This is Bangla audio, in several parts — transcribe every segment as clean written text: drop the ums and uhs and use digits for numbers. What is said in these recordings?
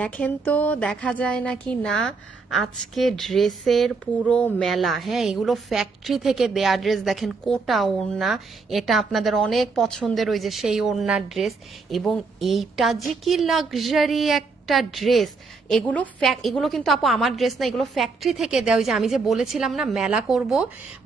দেখেন তো দেখা যায় নাকি না আজকে ড্রেসের পুরো মেলা। হ্যাঁ, এগুলো ফ্যাক্টরি থেকে দেয়া ড্রেস। দেখেন কোটা ওড়না, এটা আপনাদের অনেক পছন্দের ওই যে সেই ওড়নার ড্রেস, এবং এইটা যে কি লাক্সারি একটা ড্রেস। এগুলো কিন্তু আপু আমার ড্রেস না, এগুলো ফ্যাক্টরি থেকে দেওয়া। ওই যে আমি যে বলেছিলাম না মেলা করব,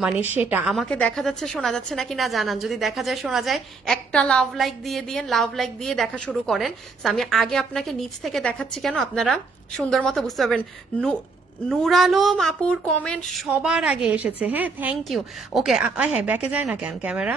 মানে সেটা। আমাকে দেখা যাচ্ছে শোনা যাচ্ছে নাকি না জানান, যদি দেখা যায় শোনা যায় একটা লাভ লাইক দিয়ে লাভ লাইক দিয়ে দেখা শুরু করেন। আমি আগে আপনাকে নিচ থেকে দেখাচ্ছি কেন আপনারা সুন্দর মতো বুঝতে পারবেন। নূর আলম আপুর কমেন্ট সবার আগে এসেছে। হ্যাঁ, থ্যাংক ইউ। ওকে, হ্যাঁ ব্যাকে যায় না কেন ক্যামেরা?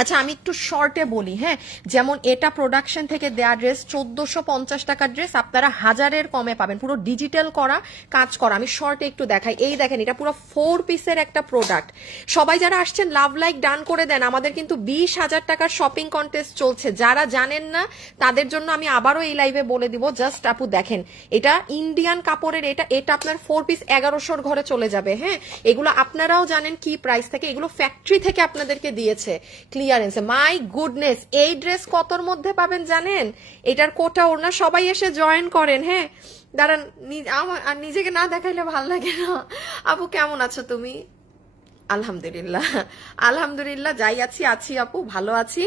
আচ্ছা আমি একটু শর্টে বলি। হ্যাঁ, যেমন এটা প্রোডাকশন থেকে দেয়া ড্রেস 1450 টাকার ড্রেস আপনারা 1000-এর কমে পাবেন, পুরো ডিজিটাল করা কাজ করা। আমি শর্টে একটু দেখাই। এই দেখেন, এটা পুরো 4 পিসের একটা প্রোডাক্ট। সবাই যারা আসছেন লাভ লাইক ডান করে দেন। আমাদের কিন্তু 20,000 টাকার শপিং কন্টেস্ট চলছে। যারা জানেন না তাদের জন্য আমি আবারও এই লাইভে বলে দিব। জাস্ট আপু দেখেন, এটা ইন্ডিয়ান কাপড়ের, এটা আপনার 4 পিস 1100-র ঘরে চলে যাবে। হ্যাঁ, এগুলো আপনারাও জানেন কি প্রাইস থেকে, এগুলো ফ্যাক্টরি থেকে আপনাদেরকে দিয়েছে ক্লিয়ারেন্স। মাই গুডনেস, এই ড্রেস কতর মধ্যে পাবেন জানেন? এটার কোটা ওড়না। সবাই এসে জয়েন করেন। হ্যাঁ দাঁড়ান, আর নিজেকে না দেখাইলে ভাল লাগে না। আপু কেমন আছো তুমি? আলহামদুলিল্লাহ, আলহামদুলিল্লাহ, যাই আছি আপু, ভালো আছি।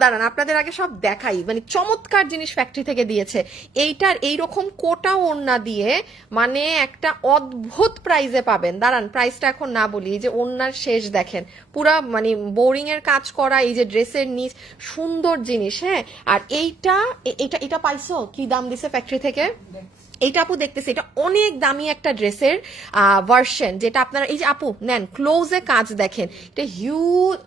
দাঁড়ান আপনাদের আগে সব দেখাই, মানে চমৎকার জিনিস ফ্যাক্টরি থেকে দিয়েছে। এইটার এইরকম কোটা ওড়না দিয়ে মানে একটা অদ্ভুত প্রাইজে পাবেন। দাঁড়ান প্রাইসটা এখন না বলি। এই যে ওড়নার শেষ দেখেন, পুরা মানে বোরিং এর কাজ করা, এই যে ড্রেসের নিচ সুন্দর জিনিস। হ্যাঁ, আর এটা পাইছো কি দাম দিছে ফ্যাক্টরি থেকে? এইটা আপু দেখতেছি, এটা অনেক দামি একটা ড্রেসের ভার্সন, যেটা আপনারা এই যে আপু নেন ক্লোজে কাজ দেখেন, এটা হিউজ।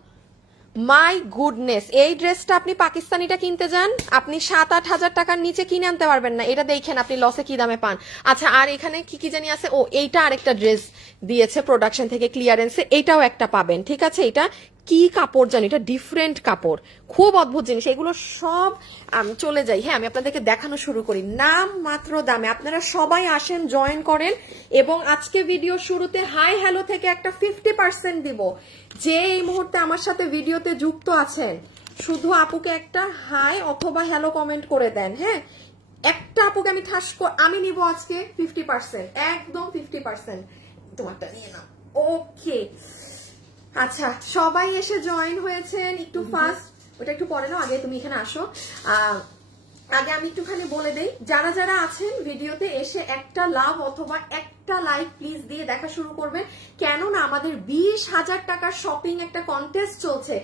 মাই গুডনেস, এই ড্রেসটা আপনি পাকিস্তানিটা কিনতে যান, আপনি 7-8 হাজার টাকার নিচে কিনে আনতে পারবেন না। এটা দেখেন আপনি লসে কি দামে পান। আচ্ছা, আর এখানে কি জানি আছে। ও, এইটা আরেকটা ড্রেস দিয়েছে প্রোডাকশন থেকে ক্লিয়ারেন্সে, এটাও একটা পাবেন। ঠিক আছে, এটা কি কাপড় জানি, এটা ডিফারেন্ট কাপড়, খুব অদ্ভুত জিনিস। এগুলো সব চলে যাই। হ্যাঁ, আমি আপনাদেরকে দেখানো শুরু করি। নাম মাত্র দামে আপনারা সবাই আসেন, জয়েন করেন। এবং আজকে ভিডিও শুরুতে হাই হ্যালো থেকে একটা 50% দিব। যে এই মুহূর্তে আমার সাথে ভিডিওতে যুক্ত আছেন, শুধু আপুকে একটা হাই অথবা হ্যালো কমেন্ট করে দেন। হ্যাঁ, একটা আপুকে আমি নিব আজকে 50%, একদম 50%। তোমারটা নিয়ে নাও। ওকে, আচ্ছা সবাই এসে জয়েন হয়েছেন। একটু ফাস্ট, ওটা একটু পরে নাও, আগে তুমি এখানে আসো। আগে আমি একটুখানি বলে দেই, যারা যারা আছেন ভিডিওতে এসে একটা লাভ অথবা একটা লাইক প্লিজ দিয়ে দেখা শুরু করবেন। কেননা আমাদের 20,000 টাকার শপিং একটা কন্টেস্ট চলছে,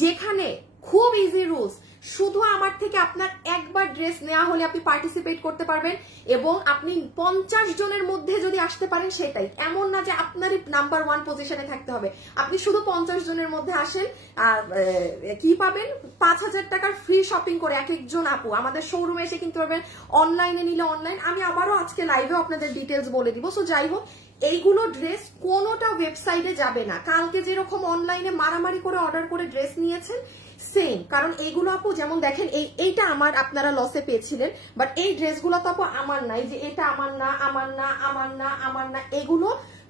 যেখানে খুব ইজি রুলস। শুধু আমার থেকে আপনার একবার ড্রেস নেওয়া হলে আপনি পার্টিসিপেট করতে পারবেন, এবং আপনি 50 জনের মধ্যে যদি আসতে পারেন সেটাই। এমন না যে আপনারই নাম্বার 1 পজিশনে থাকতে হবে। আপনি শুধু 50 জনের মধ্যে আসেন, আর কি পাবেন? 5,000 টাকার ফ্রি শপিং করে এক একজন আপু আমাদের শোরুমে এসে কিনতে পারবেন। অনলাইনে নিলে অনলাইন, আমি আবারও আজকে লাইভে আপনাদের ডিটেলস বলে দিব। সো যাই হোক, এইগুলো ড্রেস কোনোটা ওয়েবসাইটে যাবে না। কালকে যেরকম অনলাইনে মারামারি করে অর্ডার করে ড্রেস নিয়েছেন, সেম। কারণ এইগুলো আপু যেমন দেখেন, এইটা আমার, আপনারা লসে পেয়েছিলেন, বাট এই ড্রেসগুলো তো আপু আমার না। এই যে এটা আমার না, আমার না, আমার না, আমার না, এগুলো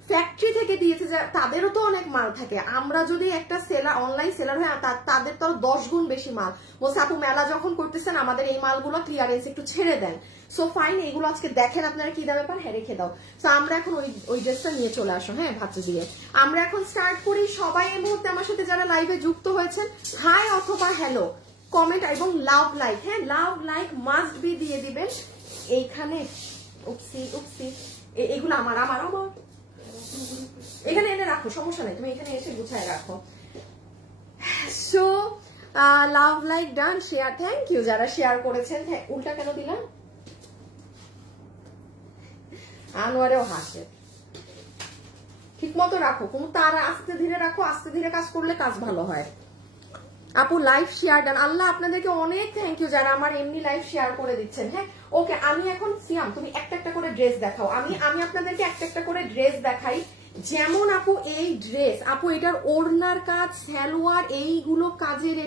ফ্যাক্টরি থেকে দিয়েছে। তাদেরও তো অনেক মাল থাকে। আমরা যদি একটা সেলার, অনলাইন সেলার হয়, তাদের তো 10 গুণ বেশি মাল। বলছে আপু মেলা যখন করতেছেন আমাদের এই মালগুলো ক্লিয়ারেন্স একটু ছেড়ে দেন। সো ফাইন, এগুলো আজকে দেখেন আপনারা কি দামে পান। হ্যাঁ, রেখে দাও। সো আমরা এখন ওই ড্রেসটা নিয়ে চলে আসো। হ্যাঁ, ভাবতে দিয়ে আমরা এখন স্টার্ট করি। সবাই এই মুহূর্তে আমার সাথে যারা লাইভে যুক্ত হয়েছেন, হাই অথবা হ্যালো কমেন্ট এবং লাভ লাইক। হ্যাঁ, লাভ লাইক মাস্ট বি দিয়ে দিবেন। এইখানে এগুলো আমার এখানে এনে রাখো, সমস্যা নেই, তুমি এখানে এসে গুছায় রাখো। So love like done, share, thank you যারা শেয়ার করেছেন। উল্টা কেন দিলাম? আনোয়ারেও হাসে। ঠিক মতো রাখো, কোনো তার আস্তে ধীরে রাখো, আস্তে ধীরে কাজ করলে কাজ ভালো হয়। আপু লাইভ শেয়ার ডান, আল্লাহ আপনাদেরকে অনেক থ্যাংক ইউ যারা আমার এমনি লাইভ শেয়ার করে দিচ্ছেন। হ্যাঁ, ওকে, আমি এখন সিয়াম তুমি একটা একটা করে ড্রেস দেখাও। আমি আপনাদেরকে একটা একটা করে ড্রেস দেখাই। যেমন আপু এই ড্রেস, আপু এটার ওড়নার কাজ, সালোয়ার, এইগুলো কাজের,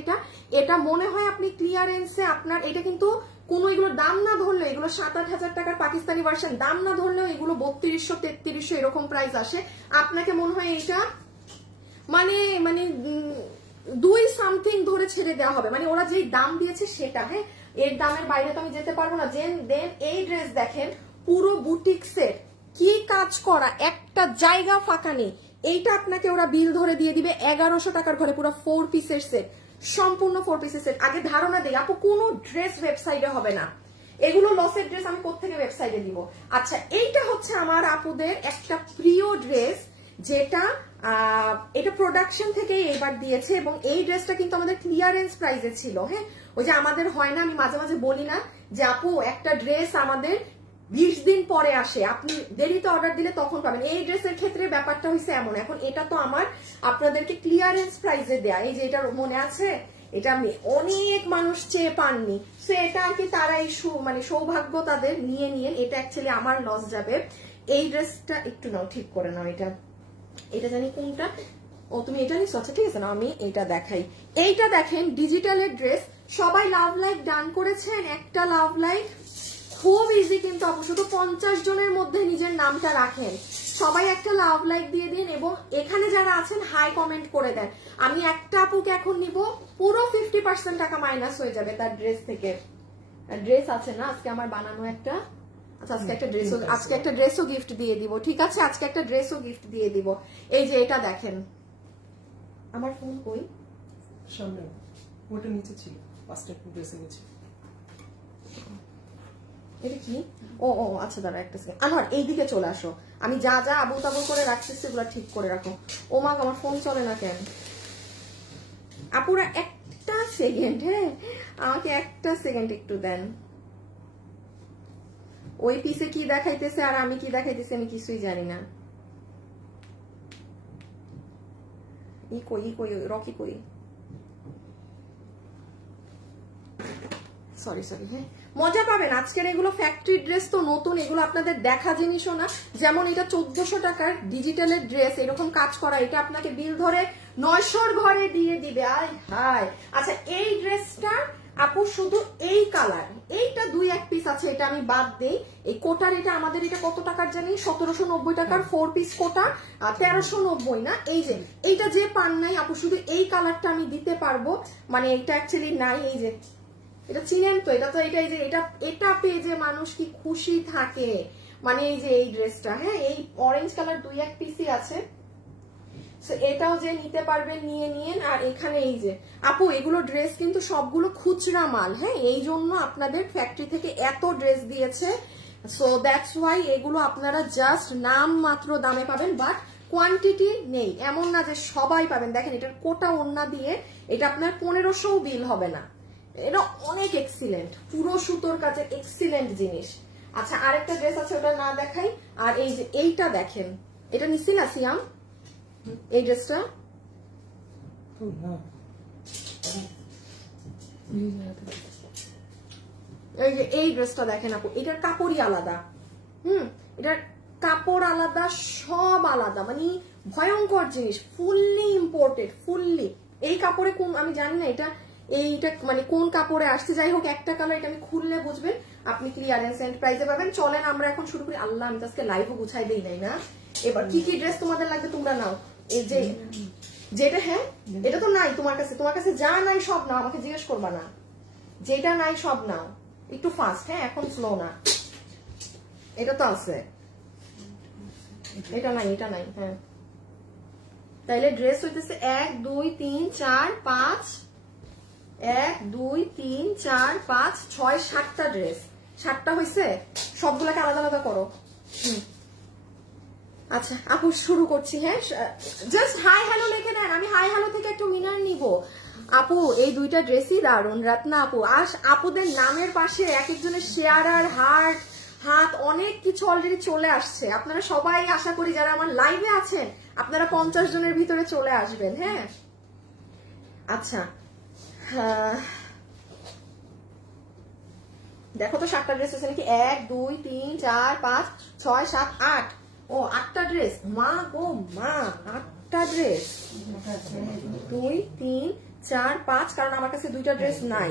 এটা মনে হয় আপনি ক্লিয়ারেন্সে আপনার, এটা কিন্তু কোনো এগুলো দাম না ধরলে, এগুলো 7-8 হাজার টাকার পাকিস্তানি ভার্সন, দাম না ধরলেও এগুলো 3200-3300 এরকম প্রাইস আসে। আপনাকে মনে হয় এটা মানে 2 সামথিং ধরে ছেড়ে দেওয়া হবে, মানে ওরা যেই দাম দিয়েছে সেটা। হ্যাঁ, এর দামের বাইরে তো আমি যেতে পারবো না। দেন এই ড্রেস দেখেন, পুরো বুটিক্সের কি কাজ করা, একটা জায়গা ফাঁকা নেই। এইটা আপনাকে ওরা বিল ধরে দিয়ে দিবে 1100 টাকার ঘরে, পুরো 4 পিসের সেট, সম্পূর্ণ 4 পিসের সেট। আগে ধারণা দেই আপু, কোনো ড্রেস ওয়েবসাইটে হবে না, এগুলো লসের ড্রেস আমি কোত্থেকে ওয়েবসাইটে দিব। আচ্ছা, এইটা হচ্ছে আমার আপুদের একটা প্রিয় ড্রেস, যেটা এটা প্রোডাকশন থেকে এবার দিয়েছে, এবং এই ড্রেসটা কিন্তু আমাদের ক্লিয়ারেন্স প্রাইসে ছিল। হ্যাঁ, ওই যে আমাদের হয় না, আমি মাঝে মাঝে বলি না যে আপু একটা ড্রেস আমাদের 20 দিন পরে আসে, আপনি দেরিতে অর্ডার দিলে তখন পাবেন। এই ড্রেসের ক্ষেত্রে ব্যাপারটা হয়েছে এমন। এখন এটা তো আমার আপনাদেরকে ক্লিয়ারেন্স প্রাইসে দেয়া, এই যে এটা মনে আছে, এটা অনেক মানুষ চেয়ে পাননি, সো এটা আর কি তারা এই মানে সৌভাগ্য তাদের নিয়ে নিয়ে, এটা অ্যাকচুয়ালি আমার লস যাবে। এই ড্রেসটা একটু নাও, ঠিক করে নাও, এটা জানি কোনটা। ও তুমি এটা নিচ্ছ, আচ্ছা ঠিক আছে না, আমি এটা দেখাই। এইটা দেখেন ডিজিটালের ড্রেস, সবাই লাভ লাইক ডান করেছেন, একটা লাভ লাইক, খুব ইজি কিন্তু আপু, শুধু 50 জনের মধ্যে নিজের নামটা রাখেন, সবাই একটা লাভ লাইক দিয়ে দিন, এবং এখানে যারা আছেন হাই কমেন্ট করে দেন। আমি একটা আপুকে এখন নিব, পুরো 50% টাকা মাইনাস হয়ে যাবে তার ড্রেস থেকে। ড্রেস আছে না আজকে আমার বানানো একটা, আচ্ছা আজকে একটা ড্রেসও গিফট দিয়ে দিব, ঠিক আছে, আজকে একটা ড্রেসও গিফট দিয়ে দিব। এই যে এটা দেখেন, আমার ফোন কই, সামনে ওটা নিচে ছিল, ফার্স্ট একটা ড্রেসে নিচে। এটা কি? ও আচ্ছা দাঁড়া একটা সেকেন্ড, আনোয়ার এইদিকে চলে আসো, আমি যা যা আবুল তাবুল করে রাখতেছি সেগুলো ঠিক করে রাখো। ও মা, আমার ফোন চলে না কেন? আপুরা একটা সেকেন্ড, হ্যাঁ আমাকে একটা সেকেন্ড একটু দেন। ওই পিসে কি দেখাইতেছে আর আমি কি দেখাইতেছি আমি কিছুই জানি না। ই কই রকি কই, সরি হ্যাঁ, মজা পাবেন আজকের এগুলো। ফ্যাক্টরি ড্রেস তো নতুন, এগুলো আপনাদের দেখা জিনিসও না। যেমন এটা 1400 টাকার ডিজিটালের ড্রেস, এরকম কাজ করা, এটা আপনাকে বিল ধরে 900 ঘরে দিয়ে দিবে। আয় হায়। আচ্ছা, এই ড্রেসটা আপু শুধু এই কালার, এইটা 2-1 পিস আছে, এটা আমি বাদ দেই। এই কোটার এটা আমাদের এটা কত টাকার জানি, 1790 টাকার 4 পিস কোটা, 1390 না। এই যে এইটা যে পান নাই আপু, শুধু এই কালারটা আমি দিতে পারবো, মানে এটা অ্যাকচুয়ালি নাই। এই যে এটা চিনেন তো, এটা পেয়ে যে মানুষ কি খুশি থাকে, মানে এই যে এই ড্রেসটা, হ্যাঁ এই অরেঞ্জ কালার 2-1 পিসই আছে, এটাও যে নিতে পারবেন নিয়ে নিয়েন। আর এখানে এই যে আপু, এগুলো ড্রেস কিন্তু সবগুলো খুচরা মাল, হ্যাঁ এই জন্য আপনাদের ফ্যাক্টরি থেকে এত ড্রেস দিয়েছে, সো দ্যাটস ওয়াই এগুলো আপনারা জাস্ট নাম মাত্র দামে পাবেন, বাট কোয়ান্টিটি নেই, এমন না যে সবাই পাবেন। দেখেন এটার কোটা ওড়না দিয়ে এটা আপনার 1500 বিল হবে না, এটা অনেক এক্সিলেন্ট, পুরো সুতোর কাজের এক্সিলেন্ট জিনিস। আচ্ছা, আরেকটা ড্রেস আছে, ওটা না দেখাই। আর এই যে এইটা দেখেন, এটা নিচ্ছি না সিয়াম, এই ড্রেসটা এই যে এই ড্রেসটা দেখেন আপু, এটার কাপড়ই আলাদা, এটার কাপড় আলাদা, সব আলাদা, মানে ভয়ঙ্কর জিনিস, ফুললি ইম্পোর্টেড, ফুললি। এই কাপড়ে কোন আমি জানি না এইটা মানে কোন কাপড়ে আসছে, যাই হোক একটা কালার, এটা আমি খুললে বুঝবেন, আপনি ক্লিয়ারেন্স এন্ড প্রাইসে পাবেন। চলেন আমরা এখন শুরু করি। আল্লাহ, আমি আজকে লাইভও গুছাই দেই নাই না। এবার কি কি ড্রেস তোমাদের লাগবে তোমরা নাও, এই যে যেটা, হ্যাঁ এটা তো নাই তোমার কাছে যা নাই সব নাও, আমাকে জিজ্ঞেস করবা না, যেটা নাই সব নাও, একটু ফাস্ট, হ্যাঁ এখন স্লো না। এটা তো আছে, এটা নাই, হ্যাঁ তাইলে ড্রেস হইতেছে 1 2 3 4 5, 1 2 3 4 5 6 7টা ড্রেস, 7টা হয়েছে, সবগুলাকে আলাদা আলাদা করো। আচ্ছা আপু শুরু করছি, হ্যাঁ জাস্ট হাই হ্যালো লিখে দেন, আমি হাই হ্যালো থেকে একটা উইনার নিব। আপু এই দুইটা ড্রেসই দারুন, রত্না আপু। আপুদের নামের পাশে এক একজনের শেয়ার আর হাত অনেক কিছু অলরেডি চলে আসছে। আপনারা সবাই আশা করি যারা আমার লাইভে আছেন, আপনারা 50 জনের ভিতরে চলে আসবেন, হ্যাঁ। আচ্ছা দেখো তো 7টা ড্রেস আছে নাকি, 1 2 3 4 5 6 7 8, ও 8টা ড্রেস, মা গো মা, 8টা ড্রেস, 2 3 4 5, কারণ আমার কাছে 2টা ড্রেস নাই,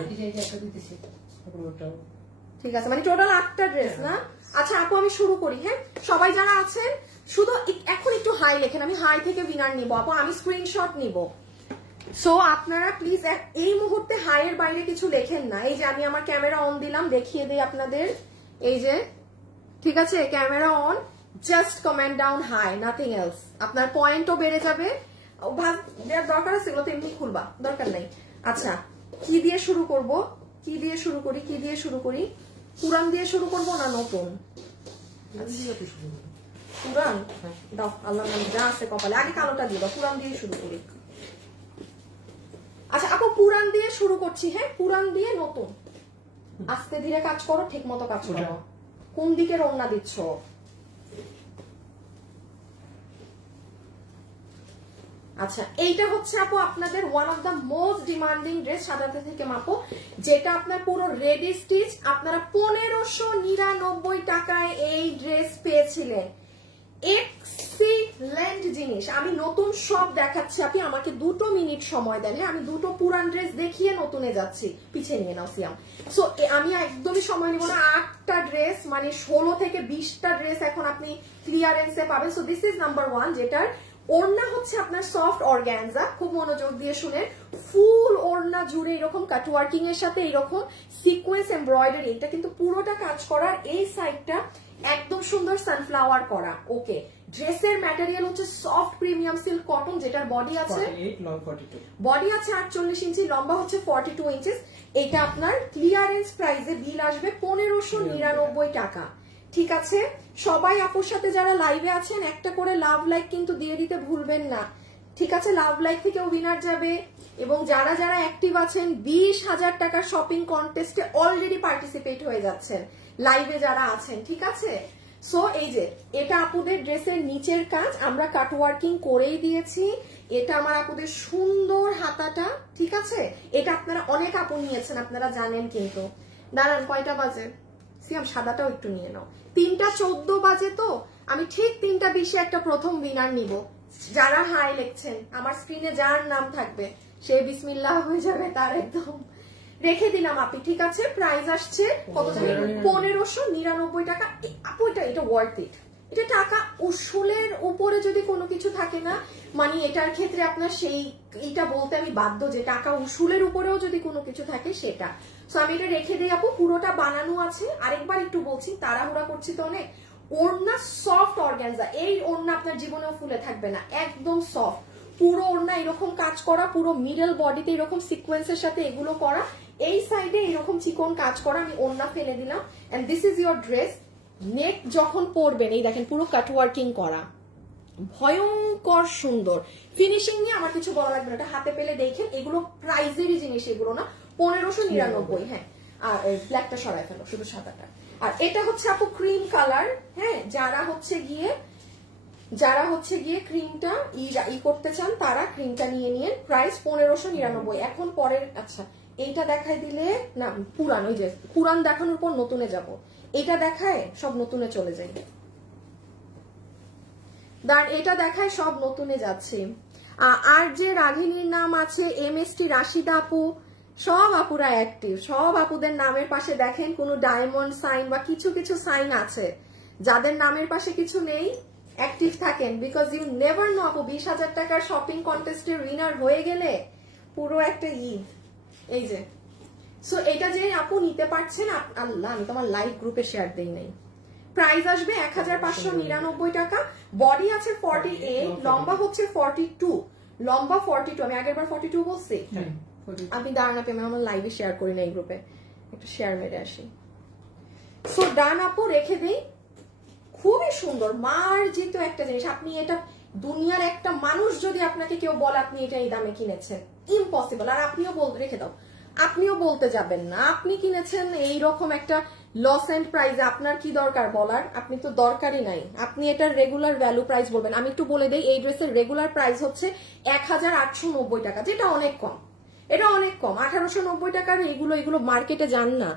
ঠিক আছে, মানে টোটাল 8টা ড্রেস না। আচ্ছা আপু আমি শুরু করি, হ্যাঁ সবাই যারা আছেন শুধু এখন একটু হাই লেখেন, আমি হাই থেকে উইনার নিব আপু, আমি স্ক্রিনশট নিব, সো আপনারা প্লিজ এই মুহূর্তে হাইয়ের বাইরে কিছু লেখেন না। এই যে আমি আমার ক্যামেরা অন দিলাম, দেখিয়ে দিই আপনাদের। এই যে ঠিক আছে, camera on, just comment down hi, nothing else. আপনার পয়েন্টও বেড়ে যাবে। দেওয়ার দরকার আছে, এগুলো তো এমনি খুলবা, দরকার নাই। আচ্ছা, কি দিয়ে শুরু করব? কি দিয়ে শুরু করি? কি দিয়ে শুরু করি? পুরান দিয়ে শুরু করব না নতুন? পুরান দাও, আল্লাহ যা আছে কপালে। আগে কালোটা দিয়ে দাও, পুরান দিয়ে শুরু করি। আচ্ছা আপু, পুরান দিয়ে শুরু করছি। হ্যাঁ, পুরান দিয়ে নতুন। আস্তে ধীরে কাজ করো, ঠিক মতো কাজ করো। কোন দিকে রওনা দিচ্ছ? আচ্ছা, এইটা হচ্ছে আপু আপনাদের one of the most demanding dress সাজাতে থেকে মাপো, যেটা আপনার পুরো রেডি স্টিচ। আপনারা 1599 টাকায় এই ড্রেস পেয়েছিলেন। এক্সিলেন্ট জিনিস। আমি নতুন সব দেখাচ্ছি, আপনি আমাকে 2 মিনিট সময় দেন। হ্যাঁ, আমি 2টো পুরান ড্রেস দেখিয়ে নতুনে যাচ্ছি। পিছিয়ে নিয়ে নাও সিয়াম। সো আমি একদমই সময় নিব না। 8টা ড্রেস মানে 16 থেকে 20টা ড্রেস এখন আপনি ক্লিয়ারেন্সে পাবেন। সো দিস ইজ নাম্বার 1, যেটার ওড়না হচ্ছে আপনার সফট অর্গানজা। খুব মনোযোগ দিয়ে শুনে, ফুল ওড়না জুড়ে এরকম কাটওয়ার্কিং এর সাথে এরকম সিকোয়েন্স এমব্রয়ডারি। এটা কিন্তু পুরোটা কাজ করার, এই সাইডটা একদম সুন্দর সানফ্লাওয়ার করা। ওকে, ড্রেসের ম্যাটেরিয়াল হচ্ছে সফট প্রিমিয়াম সিল্ক কটন, যেটার বডি আছে 48 ইঞ্চি, লম্বা হচ্ছে 42 ইঞ্চিস। এটা আপনার ক্লিয়ারেন্স প্রাইসে বিল আসবে 1599 টাকা। ঠিক আছে, সবাই আপুর সাথে যারা লাইভে আছেন একটা করে লাভ লাইক কিন্তু দিয়ে দিতে ভুলবেন না। ঠিক আছে, লাভ লাইক থেকে উইনার যাবে। এবং যারা যারা অ্যাক্টিভ আছেন 20,000 টাকার শপিং কন্টেস্টে অলরেডি পার্টিসিপেট হয়ে যাচ্ছেন লাইভে যারা আছেন। ঠিক আছে, সো এই যে এটা আপুদের ড্রেসের নিচের কাজ আমরা কাটওয়ার্কিং করেই দিয়েছি। এটা আমার আপুদের সুন্দর হাতাটা। ঠিক আছে, এটা আপনারা অনেক আপু নিয়েছেন, আপনারা জানেন। কিন্তু দাঁড়ান, কয়টা বাজে? সিয়াম সাদাটাও একটু নিয়ে নাও। 3:14 বাজে, তো আমি ঠিক 3:20 একটা প্রথম উইনার নিব। যারা হাই লিখছেন, আমার স্ক্রিনে যার নাম থাকবে সে বিসমিল্লাহ হয়ে যাবে, তার একদম রেখে দিলাম আপনি। ঠিক আছে, প্রাইস আসছে কত জানেন? 1599 টাকা। আপু এটা ওয়ার্থ ইট। এটা টাকা উসুলের উপরে যদি কোনো কিছু থাকে না, মানে এটার ক্ষেত্রে আপনার সেই এটা বলতে আমি বাধ্য যে টাকা উসুলের উপরেও যদি কোনো কিছু থাকে সেটা। সো আমি এটা রেখে দিই আপু, পুরোটা বানানো আছে। আরেকবার একটু বলছি, তাড়াহুড়া করছি তো অনেক। ওড়না সফট অর্গানজা, এই ওড়না আপনার জীবনেও ফুলে থাকবে না, একদম সফট। পুরো ওড়না এরকম কাজ করা, পুরো মিডল বডিতে এরকম সিকোয়েন্সের সাথে এগুলো করা, এই সাইডে এরকম চিকন কাজ করা। আমি ওড়না ফেলে দিলাম। And this is your dress. Neck যখন পরবেন, এই দেখেন পুরো কাটওয়ার্কিং করা, ভয়ঙ্কর সুন্দর ফিনিশিং নিয়ে আমার কিছু বলা লাগবে না। এটা হাতে পেলে দেখেন, এগুলো প্রাইজেরই জিনিস, এগুলো না। 1599। হ্যাঁ, আর ব্ল্যাকটা সরাই ফেলো, শুধু সাদাটা। আর এটা হচ্ছে আপু ক্রিম কালার। হ্যাঁ, যারা হচ্ছে গিয়ে ক্রিমটা ই করতে চান তারা ক্রিমটা নিয়ে নিন। প্রাইস 1599। এখন পরের, আচ্ছা এইটা দেখাই দিলে না, পুরান, ওই যে পুরান দেখানোর পর নতুনে যাব। এটা দেখায় সব নতুনে চলে যাই, দাঁড় এটা দেখায় সব নতুনে যাচ্ছে। আর যে রাগিনীর নাম আছে MST রাশিদা আপু, সব আপুরা অ্যাক্টিভ। সব আপুদের নামের পাশে দেখেন কোনো ডায়মন্ড সাইন বা কিছু কিছু সাইন আছে। যাদের নামের পাশে কিছু নেই অ্যাক্টিভ থাকেন, বিকজ ইউ নেভার নো আপু। 20,000 টাকার শপিং কন্টেস্টের উইনার হয়ে গেলে পুরো একটা ঈদ। এই যে, সো এটা যে আপু নিতে পারছেন, আল্লাহ আমি তোমার লাইভ গ্রুপে শেয়ার দেই নাই। প্রাইস আসবে 1599 টাকা। বডি আছে 48, লম্বা হচ্ছে 42, লম্বা 42। আমি আগের বার 42 বলছি। আপনি দাঁড়ান আপনি, আমি আমার লাইভে শেয়ার করি না এই গ্রুপে, একটু শেয়ার মেরে আসি। সো ডান আপু, রেখে দিই। খুবই সুন্দর মার্জিত একটা জিনিস। আপনি এটা দুনিয়ার একটা মানুষ যদি আপনাকে কেউ বলে আপনি এটা এই দামে কিনেছেন, ইম্পসিবল। আর আপনিও বলতে, রেখে দাও, আপনিও বলতে যাবেন না আপনি কিনেছেন এইরকম একটা লস এন্ড প্রাইস। আপনার কি দরকার বলার? আপনি তো দরকারই নাই। আপনি এটার রেগুলার ভ্যালু প্রাইস বলবেন। আমি একটু বলে দেই, এই ড্রেসের রেগুলার প্রাইস হচ্ছে 1890 টাকা, যেটা অনেক কম। এটা অনেক কম। 1890 টাকার এগুলো মার্কেটে যান না,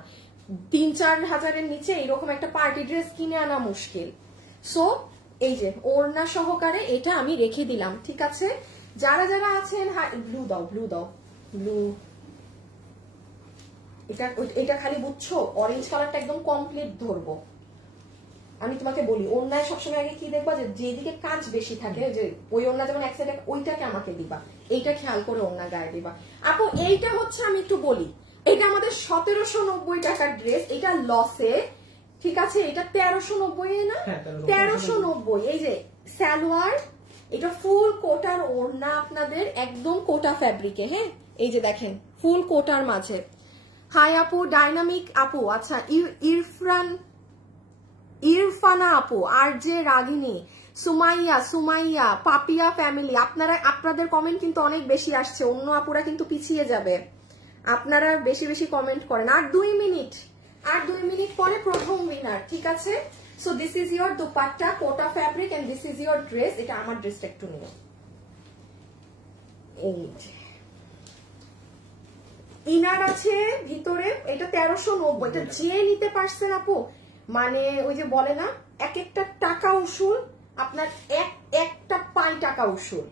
3-4 হাজারের নিচে এরকম একটা পার্টি ড্রেস কিনে আনা মুশকিল। সো এই যে ওড়না সহকারে এটা আমি রেখে দিলাম। ঠিক আছে, যারা যারা আছেন ব্লু দাও, ব্লু। এটা খালি বুঝছো, অরেঞ্জ কালারটা একদম কমপ্লিট ধরবো। আমি তোমাকে বলি, ওড়নায় সবসময় আগে কি দেখবা, যে যেদিকে কাজ বেশি থাকে, যে ওই ওড়না যেমন এক সাইডে, ওইটাকে আমাকে দিবা, এইটা খেয়াল করে ওড়না গায়ে দিবা। আপু এইটা হচ্ছে, আমি একটু বলি, এটা আমাদের 1790 টাকার ড্রেস, এটা লসে, ঠিক আছে, এটা 1390 না, 1390। এই যে সালোয়ার, এটা ফুল কোটার ওড়না আপনাদের, একদম কোটা ফ্যাব্রিকে, হ্যাঁ, এই যে দেখেন ফুল কোটার মাঝে। হাই আপু, ডাইনামিক আপু, আচ্ছা ইরফানা আপু, আর যে রাগিনী, সুমাইয়া, পাপিয়া ফ্যামিলি, আপনাদের কমেন্ট কিন্তু অনেক বেশি আসছে, অন্য আপুরা কিন্তু পিছিয়ে যাবে, আপনারা বেশি বেশি কমেন্ট করেন। আর 2 মিনিট পরে প্রথম উইনার, ঠিক আছে। So this is your dupatta, Kota fabric, and this is your dress. এটা আমার ড্রেসটা একটু নিও, এই যে ইনার আছে ভিতরে, এটা 1390। এটা যে নিতে পারছেন আপু, মানে ওই যে বলে না, এক একটা টাকা উসুল, আপনার একটা পাই টাকা উসুল,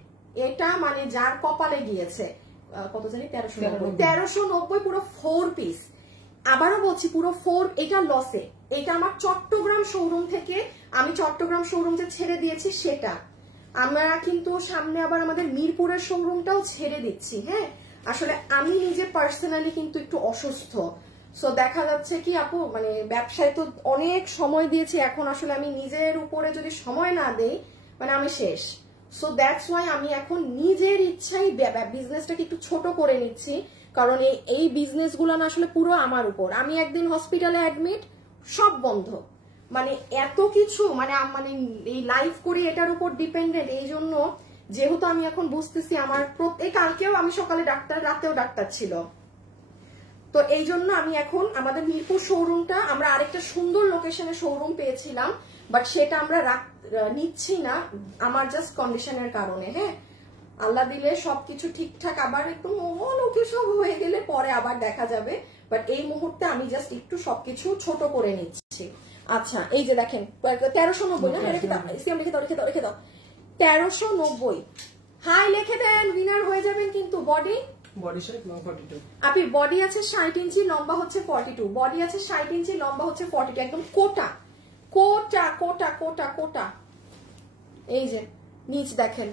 এটা মানে যার কপালে গিয়েছে। কত জানি, 1390, পুরো 4 পিস। আবারও বলছি, পুরো 4, এটা লসে, এটা আমার চট্টগ্রাম শোরুম থেকে, আমি চট্টগ্রাম শোরুম যে ছেড়ে দিয়েছি সেটা, আমরা কিন্তু সামনে আবার আমাদের মিরপুরের শোরুমটাও ছেড়ে দিচ্ছি, হ্যাঁ। আসলে আমি নিজে পার্সোনালি কিন্তু একটু অসুস্থ, সো দেখা যাচ্ছে কি আপু, মানে ব্যবসায় তো অনেক সময় দিয়েছি, এখন আসলে আমি নিজের উপরে যদি সময় না দেই, মানে আমি শেষ। সো দ্যাটস ওয়াই আমি এখন নিজের ইচ্ছাই বিজনেসটাকে একটু ছোট করে নিচ্ছি, কারণ এই বিজনেস গুলো না আসলে পুরো আমার উপর। আমি একদিন হসপিটালে অ্যাডমিট, সব বন্ধ, মানে এত কিছু, মানে এই লাইফ করি এটার উপর ডিপেন্ডেন্ট। এই জন্য যেহেতু আমি এখন বুঝতেছি আমার কালকেও আমি সকালে ডাক্তার, রাতেও ডাক্তার ছিল, তো এই জন্য আমি এখন আমাদের মিরপুর শোরুমটা, আমরা আরেকটা সুন্দর লোকেশনে শোরুম পেয়েছিলাম, বাট সেটা আমরা নিচ্ছি না, আমার জাস্ট কন্ডিশনের কারণে, হ্যাঁ। আল্লাহ দিলে সবকিছু ঠিকঠাক আবার একটু ওকে সব হয়ে গেলে পরে আবার দেখা যাবে, বাট এই মুহূর্তে আমি জাস্ট একটু সবকিছু ছোট করে নিচ্ছি। আচ্ছা, এই যে দেখেন 1390 না, রেখে দাও, রেখে দাও, রেখে দাও, রেখে দাও, 1390। হাই লিখে দেন, উইনার হয়ে যাবেন। কিন্তু বডি সাইজ 42, আপনি বডি আছে 60 ইঞ্চি, লম্বা হচ্ছে 42, বডি আছে 60 ইঞ্চি, লম্বা হচ্ছে 42, একদম কোটা কোটা কোটা কোটা কোটা। এই যে নিচ দেখেন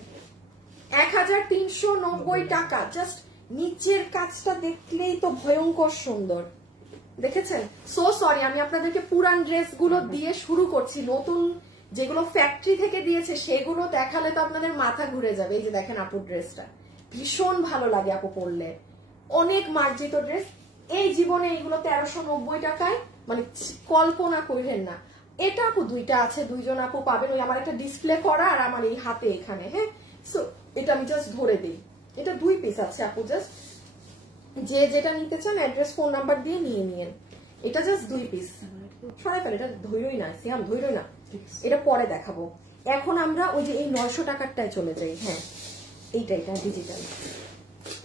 1390 টাকা, জাস্ট নিচের কাজটা দেখলেই তো ভয়ঙ্কর সুন্দর, দেখেছেন। সো সরি, আমি আপনাদেরকে পুরান ড্রেস গুলো দিয়ে শুরু করছি, নতুন যেগুলো ফ্যাক্টরি থেকে দিয়েছে সেগুলো দেখালে তো আপনাদের মাথা ঘুরে যাবে। এই যে দেখেন আপুর ড্রেসটা, ভীষণ ভালো লাগে আপু পরলে, অনেক মার্জিত ড্রেস। এই জীবনে এইগুলো 1390 টাকায়, মানে কল্পনা করেন না। এটা আপু দুইটা আছে, দুইজন আপু পাবেন, ওই আমার একটা ডিসপ্লে করা আর আমার এই হাতে এখানে, হ্যাঁ। সো এটা আমি জাস্ট ধরে দিই, এটা 2 পিস আছে আপু, জাস্ট যে যেটা নিতে চান অ্যাড্রেস ফোন নাম্বার দিয়ে নিয়ে নিয়েন। এটা জাস্ট 2 পিস, সরাই ফেলে, এটা ধৈর্যই না, সিয়াম ধৈর্যই না, এটা পরে দেখাবো। এখন আমরা ওই যে এই 900 টাকারটায় চলে যাই, হ্যাঁ, এইটা ডিজিটাল,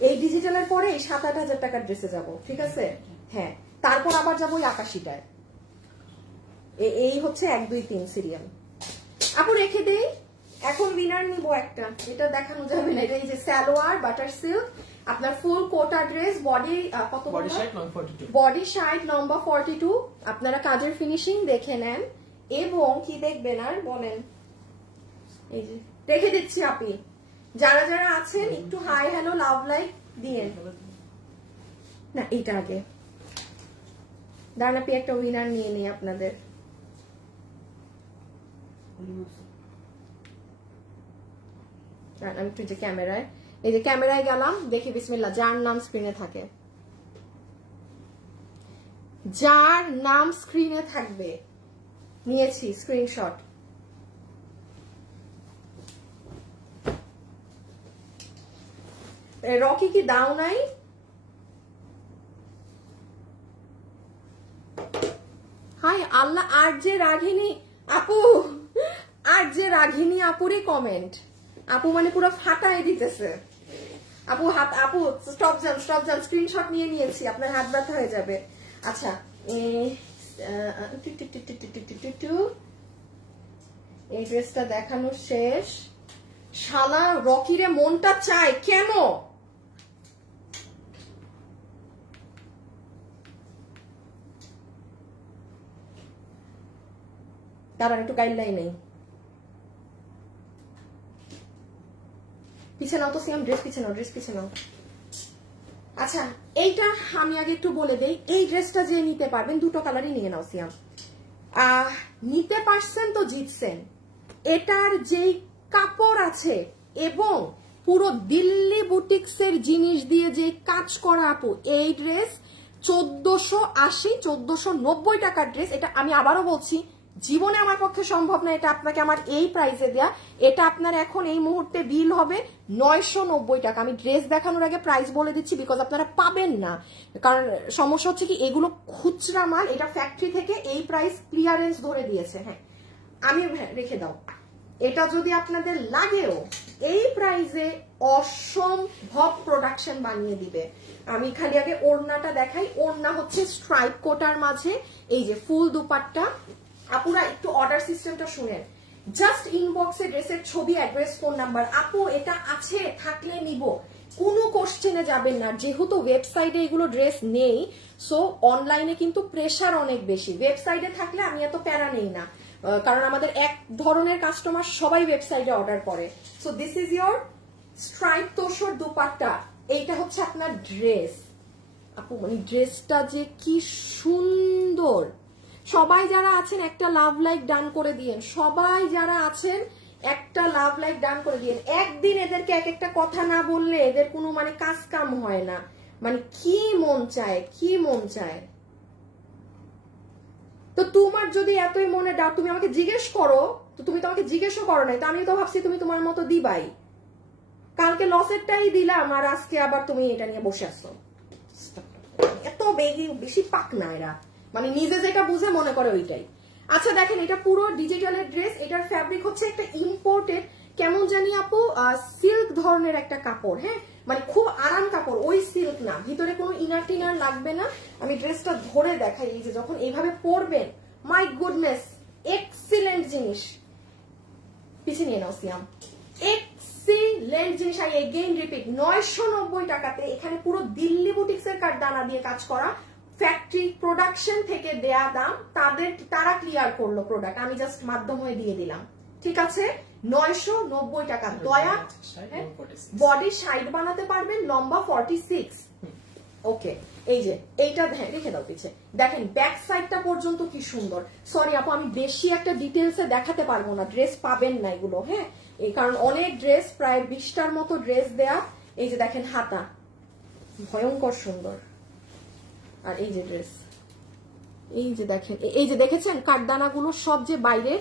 এই ডিজিটালের পরে এই 7-8 হাজার টাকার ড্রেসে যাবো, ঠিক আছে, হ্যাঁ। তারপর আবার যাবো ওই 81টায়। এই হচ্ছে 1 2 3 সিরিয়াল। আপু রেখে দেই, এখন উইনার নিব একটা, এটা দেখানো যাবে না। এটা এই যে সালোয়ার বাটার সিল্ক, আপনার ফুল কোটা ড্রেস, বডি কত, বডি 60, লম্বা 42। আপনারা কাজের ফিনিশিং দেখে নেন, এবং কি দেখবেন আর বলেন। এই যে রেখে দিচ্ছি আপনি, যারা যারা আছেন একটু হাই হ্যালো লাভ লাইক দিয়ে না। এইটা আগে দাঁড়ান, আপনি একটা উইনার নিয়ে নিই আপনাদের। আমি একটু যে ক্যামেরায়, এই যে ক্যামেরায় গেলাম, দেখি বিসমিল্লাহ, যার নাম স্ক্রিনে থাকে, যার নাম স্ক্রিনে থাকবে, নিয়েছি স্ক্রিনশট। রকি কি দাও নাই? হাই আল্লাহ, আর যে রাগিনী আপু, আর যে রাগিনী আপুরই কমেন্ট, আপু মানে পুরো ফাটাই দিতেছে। আপু হাত, আপু স্টপ যান, স্ক্রিনশট নিয়ে নিয়েছি, আপনার হাত ব্যথা হয়ে যাবে। আচ্ছা, এই ড্রেসটা দেখানো শেষ। শালা রকিরে মনটা চায় কেন? দাঁড়ান একটু গাইডলাইন নেই, পিছিয়ে নাও তো সিয়াম, ড্রেস পিছিয়ে নাও, ড্রেস পিছিয়ে নাও। আচ্ছা এইটা আমি আগে একটু বলে দেই, এই ড্রেসটা যে নিতে পারবেন, দুটো কালারই নিয়ে নাও সিয়াম, নিতে পারছেন তো জিতছেন। এটার যেই কাপড় আছে এবং পুরো দিল্লি বুটিক্সের জিনিস দিয়ে যে কাজ করা আপু, এই ড্রেস 1480 1490 টাকার ড্রেস। এটা আমি আবারও বলছি, জীবনে আমার পক্ষে সম্ভব না এটা আপনাকে আমার এই প্রাইসে দেয়া। এটা আপনার এখন এই মুহূর্তে বিল হবে 990 টাকা। আমি ড্রেস দেখানোর আগে প্রাইস বলে দিচ্ছি, বিকজ আপনারা পাবেন না, কারণ সমস্যা হচ্ছে কি এগুলো খুচরা মাল, এটা ফ্যাক্টরি থেকে এই প্রাইস ক্লিয়ারেন্স ধরে দিয়েছে। হ্যাঁ আমি রেখে দাও, এটা যদি আপনাদের লাগেও এই প্রাইসে অসম্ভব প্রোডাকশন বানিয়ে দিবে। আমি খালি আগে ওড়নাটা দেখাই, ওড়না হচ্ছে স্ট্রাইপ কোটার মাঝে এই যে ফুল দুপাট্টা। আপুরা একটু অর্ডার সিস্টেমটা শুনেন, জাস্ট ইনবক্সে ড্রেসের ছবি, অ্যাড্রেস, ফোন নাম্বার, আপু এটা আছে থাকলে নিব, কোনো কোশ্চেনে যাবেন না। যেহেতু ওয়েবসাইটে এগুলো ড্রেস নেই, সো অনলাইনে কিন্তু প্রেশার অনেক বেশি। ওয়েবসাইটে থাকলে আমি এত প্যারা নেই না, কারণ আমাদের এক ধরনের কাস্টমার সবাই ওয়েবসাইটে অর্ডার করে। So this is your stripe tussar dupatta, এইটা হচ্ছে আপনার ড্রেস। আপু মানে ড্রেসটা যে কি সুন্দর। সবাই যারা আছেন একটা লাভ লাইক ডান করে দিয়েন, সবাই যারা আছেন একটা লাভ লাইক ডান করে দিয়েন। একদিন এদেরকে এক একটা কথা না বললে এদের কোনো মানে কাজ কাম হয় না, মানে কি মন চায়, কি মন চায়। তো তোমার যদি এতই মনে ডাউট, তুমি আমাকে জিজ্ঞেস করো, তো তুমি তো আমাকে জিজ্ঞেসও করো নাই, তো আমি তো ভাবছি তুমি তোমার মতো দিবাই। কালকে লসেরটাই দিলাম আর আজকে আবার তুমি এটা নিয়ে বসে আসছো। এত বেশি পাক না এরা, মানে নিজে যেটা বুঝে মনে করে ওইটাই। আচ্ছা দেখেন এটা পুরো ডিজিটালের ড্রেস, এটার ফ্যাব্রিক হচ্ছে একটা ইম্পোর্টেড কেমন জানি আপু সিল্ক ধরনের একটা কাপড়। হ্যাঁ মানে খুব আরাম কাপড়, ওই সিল্ক না, ভিতরে কোনো ইনার টিনার লাগবে না। আমি ড্রেসটা ধরে দেখাই, এই যে যখন এইভাবে পরবেন, মাই গুডনেস এক্সিলেন্ট জিনিস। পিছিয়ে নিয়ে নাও সিয়াম, এক্সিলেন্ট জিনিস। আই এগেইন রিপিট, 990 টাকাতে এখানে পুরো দিল্লি বুটিক্সের কাঠদানা দিয়ে কাজ করা, ফ্যাক্টরি প্রোডাকশন থেকে দেয়া দাম তারা ক্লিয়ার করলো প্রোডাক্ট, আমি জাস্ট মাধ্যম হয়ে দিয়ে দিলাম। ঠিক আছে 990 টাকা। দয়া বডি সাইড বানাতে পারবেন, লম্বা 46। ওকে এই যে এইটা রেখে দাও পিছে, দেখেন ব্যাক সাইডটা পর্যন্ত কি সুন্দর। সরি আপু আমি বেশি একটা ডিটেলসে দেখাতে পারবো না, ড্রেস পাবেন না এগুলো। হ্যাঁ এই কারণ অনেক ড্রেস, প্রায় 20টার মতো ড্রেস দেয়া। এই যে দেখেন হাতা ভয়ঙ্কর সুন্দর, আর এই যে ড্রেস, এই যে দেখেন, এই যে দেখেছেন কাঠদানা গুলো সব যে বাইরে।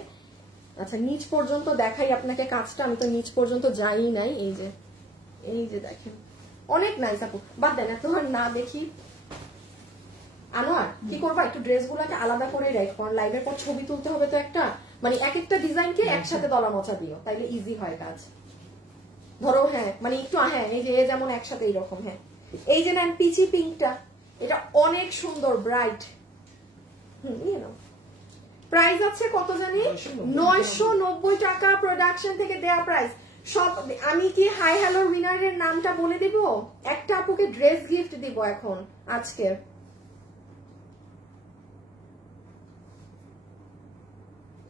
আচ্ছা নিচ পর্যন্ত দেখাই আপনাকে কাজটা, আমি তো নিচ পর্যন্ত যাই নাই। এই যে দেখেন অনেক নাইস আপু, বাদ দেন এত না দেখি। আনোয়ার কি করবা, একটু ড্রেস গুলাকে আলাদা করে রাখো, কারণ লাইভের পর ছবি তুলতে হবে তো একটা, মানে এক একটা ডিজাইনকে একসাথে দলা মোচা দিও, তাইলে ইজি হয় কাজ। ধরো হ্যাঁ মানে একটু, হ্যাঁ এই যে যেমন একসাথে এইরকম। হ্যাঁ এই যে নেন পিচি পিঙ্কটা, এটা অনেক সুন্দর ব্রাইট। নিয়ে নাও। প্রাইস আছে কত জানি, 990 টাকা, প্রোডাকশন থেকে দেয়া প্রাইস সব। আমি কি হাই হ্যালো উইনারের নামটা বলে দিব, একটা আপুকে ড্রেস গিফট দিব এখন আজকে।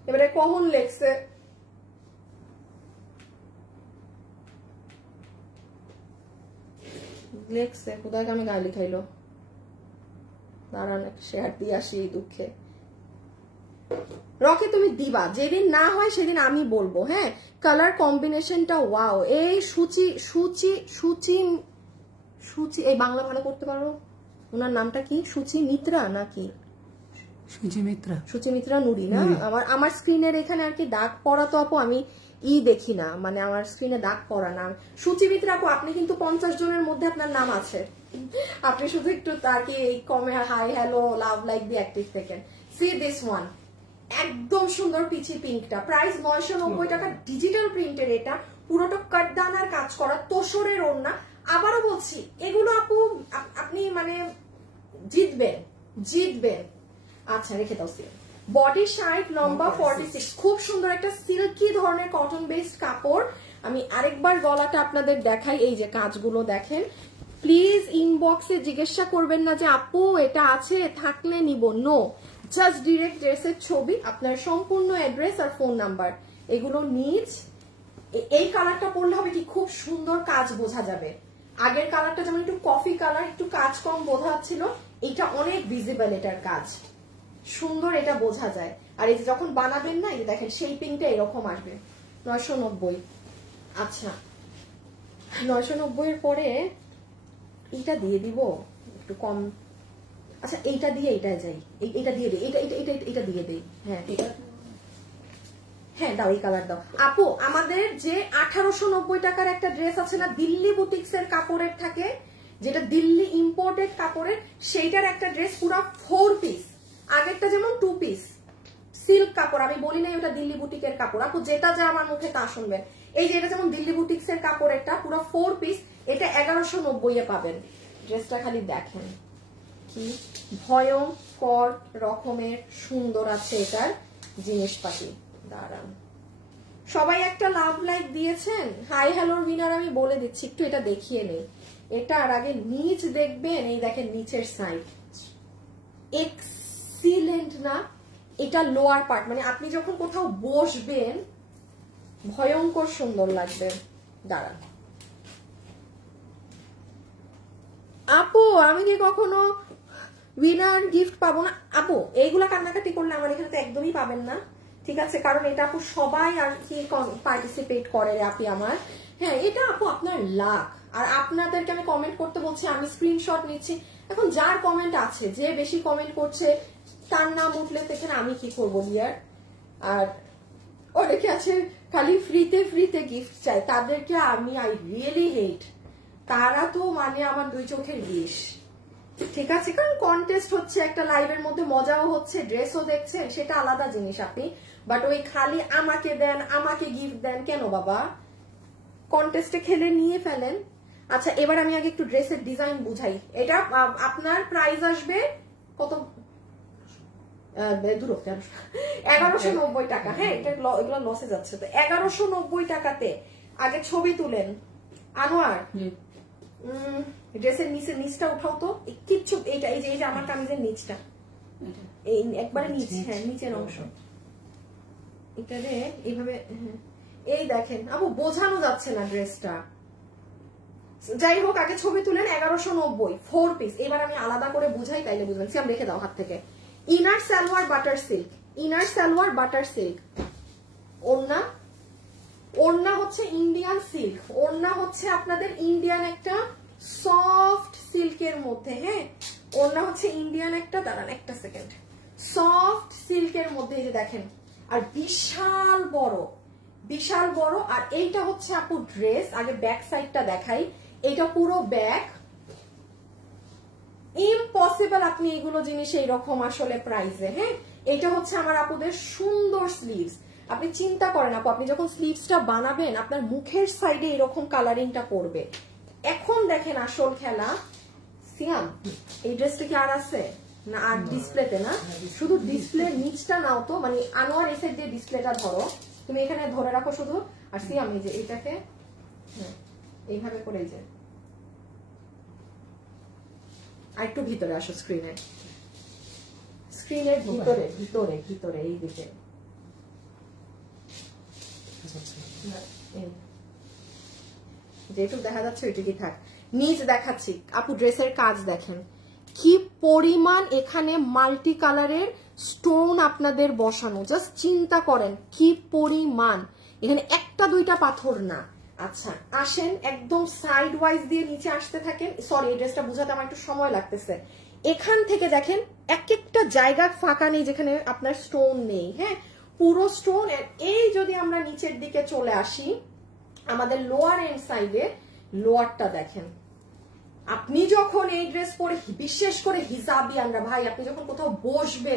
এবারে কখন লেখছে, লেখছে কোথায় আমি গালি খাইলো, দাঁড়ান শেয়ার দিয়ে আসি এই দুঃখে। রকি তুমি দিবা, যেদিন না হয় সেদিন আমি বলবো। হ্যাঁ কালার কম্বিনেশনটা ওয়াও। এই সুচি সুচি সুচি সুচি, এই বাংলা ভালো করতে পারো, ওনার নামটা কি, সুচি মিত্রা নাকি সুচিমিত্রা নুরি না? আমার স্ক্রিনের এখানে আর কি দাগ পড়া, তো আপু আমি দেখি না, মানে আমার স্ক্রিনে দাগ পড়া না। সুচিমিত্রা আপু আপনি কিন্তু 50 জনের মধ্যে আপনার নাম আছে, আপনি শুধু একটু তার কি এই কমে হাই হ্যালো লাভ লাইক দিয়ে অ্যাক্টিভ থাকেন। সি দিস ওয়ান, একদম সুন্দর পিচি পিঙ্কটা, প্রাইস 990 টাকা, ডিজিটাল প্রিন্টের, এটা পুরোটা কাঠদানার কাজ করা, তোষরের ওড়না। আবারও বলছি এগুলো আপু আপনি মানে জিতবেন জিতবেন। আচ্ছা রেখে দাও। বডি সাইড লম্বা 46, খুব সুন্দর একটা সিল্কি ধরনের কটন বেসড কাপড়। আমি আরেকবার গলাটা আপনাদের দেখাই, এই যে কাজগুলো দেখেন। প্লিজ ইনবক্সে জিজ্ঞাসা করবেন না যে আপু এটা আছে থাকলে নিব, নো, জাস্ট ডিরেক্ট ড্রেসের ছবি, আপনার সম্পূর্ণ অ্যাড্রেস আর ফোন নাম্বার, এগুলো নিজ। এই কালারটা পরলে হবে কি খুব সুন্দর কাজ বোঝা যাবে। আগের কালারটা যেমন একটু কফি কালার, একটু কাজ কম বোঝা যাচ্ছিল, এটা অনেক ভিজিবল, এটার কাজ সুন্দর, এটা বোঝা যায়। আর এই যে যখন বানাবেন না, এই দেখেন শেপিংটা এরকম আসবে। 990। আচ্ছা 990 এর পরে এইটা দিয়ে দিব একটু কম। আচ্ছা এইটা দিয়ে এইটায় যাই, এইটা দিয়ে দিই, এটা দিয়ে দিই। হ্যাঁ হ্যাঁ দাও, এই কালার দাও। আপু আমাদের যে 1890 টাকার একটা ড্রেস আছে না, দিল্লি বুটিক্স এর কাপড়ের থাকে, যেটা দিল্লি ইম্পোর্টেড কাপড়ের, সেইটার একটা ড্রেস পুরো 4 পিস। আগেরটা যেমন 2 পিস সিল্ক কাপড়, আমি বলি নাই ওটা দিল্লি বুটিকের কাপড়। আপু যেটা যা আমার মুখে তা শুনবেন। এই যে এটা যেমন দিল্লি বুটিক্স এর কাপড়, একটা পুরো 4 পিস, এটা 1190 এ পাবেন। ড্রেসটা খালি দেখেন কি ভয়ঙ্কর রকমের সুন্দর আছে এটার জিনিসপাতি। দাঁড়ান, সবাই একটা লাভ লাইক দিয়েছেন। হাই হ্যালোর উইনার আমি বলে দিচ্ছি, একটু এটা দেখিয়ে নেই। এটা আর আগে নিচ দেখবেন, এই দেখেন নিচের সাইড এক্সিলেন্ট না? এটা লোয়ার পার্ট, মানে আপনি যখন কোথাও বসবেন ভয়ঙ্কর সুন্দর লাগবে। দাঁড়ান আপু, আমি কি কখনো উইনার গিফট পাবো না? আপু এইগুলা কান্নাকাটি করলে আমার এখানে তো একদমই পাবেন না, ঠিক আছে? কারণ এটা আপু সবাই আর কি পার্টিসিপেট করে আপনি আমার। হ্যাঁ এটা আপু আপনার লাক, আর আপনাদেরকে আমি কমেন্ট করতে বলছি, আমি স্ক্রিনশট নিচ্ছি। এখন যার কমেন্ট আছে, যে বেশি কমেন্ট করছে তার নাম উঠলে এখানে আমি কি করবো ডিয়ার? আর অনেকে আছে খালি ফ্রিতে ফ্রিতে গিফট চাই, তাদেরকে আমি আই রিয়েলি হেট। তারা তো মানে আমার 2 চোখের বিষ, ঠিক আছে? কারণ কন্টেস্ট হচ্ছে একটা, লাইভের মধ্যে মজাও হচ্ছে, ড্রেসও দেখছেন, সেটা আলাদা জিনিস আপনি। বাট ওই খালি আমাকে দেন, আমাকে গিফট দেন কেন বাবা? কন্টেস্টে খেলে নিয়ে ফেলেন। আচ্ছা এবার আমি আগে একটু ড্রেসের ডিজাইন বুঝাই। এটা আপনার প্রাইস আসবে কত? 1190 টাকা। হ্যাঁ এটা এগুলো লসে যাচ্ছে তো। 1190 টাকাতে আগে ছবি তুলেন। আনোয়ার ড্রেসের নিচটা উঠাও তো কিচ্ছু। এইটা এই যে আমার কামিজের নিচটা, এই একবারে নিচ, হ্যাঁ নিচের অংশ, এটা রে এইভাবে। এই দেখেন আপু বোঝানো যাচ্ছে না ড্রেসটা। যাই হোক আগে ছবি তুলেন। 1190 4 পিস। এবার আমি আলাদা করে বুঝাই, তাইলে বুঝবেন। সিয়াম রেখে দাও হাত থেকে। Inner salwar butter silk, inner salwar butter silk. ওড়না, ওড়না হচ্ছে ইন্ডিয়ান সিল্ক, ওড়না হচ্ছে আপনাদের ইন্ডিয়ান একটা সফট সিল্কের মধ্যে। হ্যাঁ ওড়না হচ্ছে ইন্ডিয়ান একটা, দাঁড়ান একটা সেকেন্ড, সফট সিল্কের মধ্যে। এই যে দেখেন, আর বিশাল বড়, বিশাল বড়। আর এইটা হচ্ছে আপু ড্রেস। আগে ব্যাক সাইডটা দেখাই। এইটা পুরো ব্যাক। ইম্পসিবল আপনি এগুলো জিনিস এইরকম আসলে প্রাইসে। হ্যাঁ এটা হচ্ছে আমার আপুদের সুন্দর স্লিভস। আপনি চিন্তা করেন আপু, আপনি যখন স্লিভসটা বানাবেন আপনার মুখের সাইডে এরকম কালারিংটা করবে। এখন দেখেন আসল খেলা। সিয়াম এই ড্রেসটা কি আর আছে না? আর ডিসপ্লেতে না, শুধু ডিসপ্লে নিচটা নাও তো, মানে আনোয়ার এই সাইড দিয়ে ডিসপ্লেটা ধরো, তুমি এখানে ধরে রাখো শুধু। আর সিয়াম এই যে এইটাকে এইভাবে করে, এই যে আর একটু ভিতরে আসো, স্ক্রিনের ভিতরে ভিতরে ভিতরে এই দিকে যেটুকু দেখা যাচ্ছে ওইটুকুই থাক। নিচ দেখাচ্ছি আপু, ড্রেসের কাজ দেখেন কি পরিমাণ এখানে মাল্টি কালারের স্টোন আপনাদের বসানো। জাস্ট চিন্তা করেন কি পরিমাণ, এখানে একটা দুইটা পাথর না। আচ্ছা আসেন একদম সাইড ওয়াইজ দিয়ে নিচে আসতে থাকেন। সরি এই ড্রেসটা বুঝাতে আমার একটু সময় লাগতেছে। এখান থেকে দেখেন এক একটা জায়গা ফাঁকা নেই যেখানে আপনার স্টোন নেই। হ্যাঁ পুরো স্টোন। এই যদি আমরা নিচের দিকে চলে আসি, আমাদের লোয়ার এন্ড সাইডে লোয়ারটা দেখেন। আপনি যখন এই ড্রেস পরে, বিশেষ করে হিজাবি আমরা ভাই, আপনি যখন কোথাও বসবে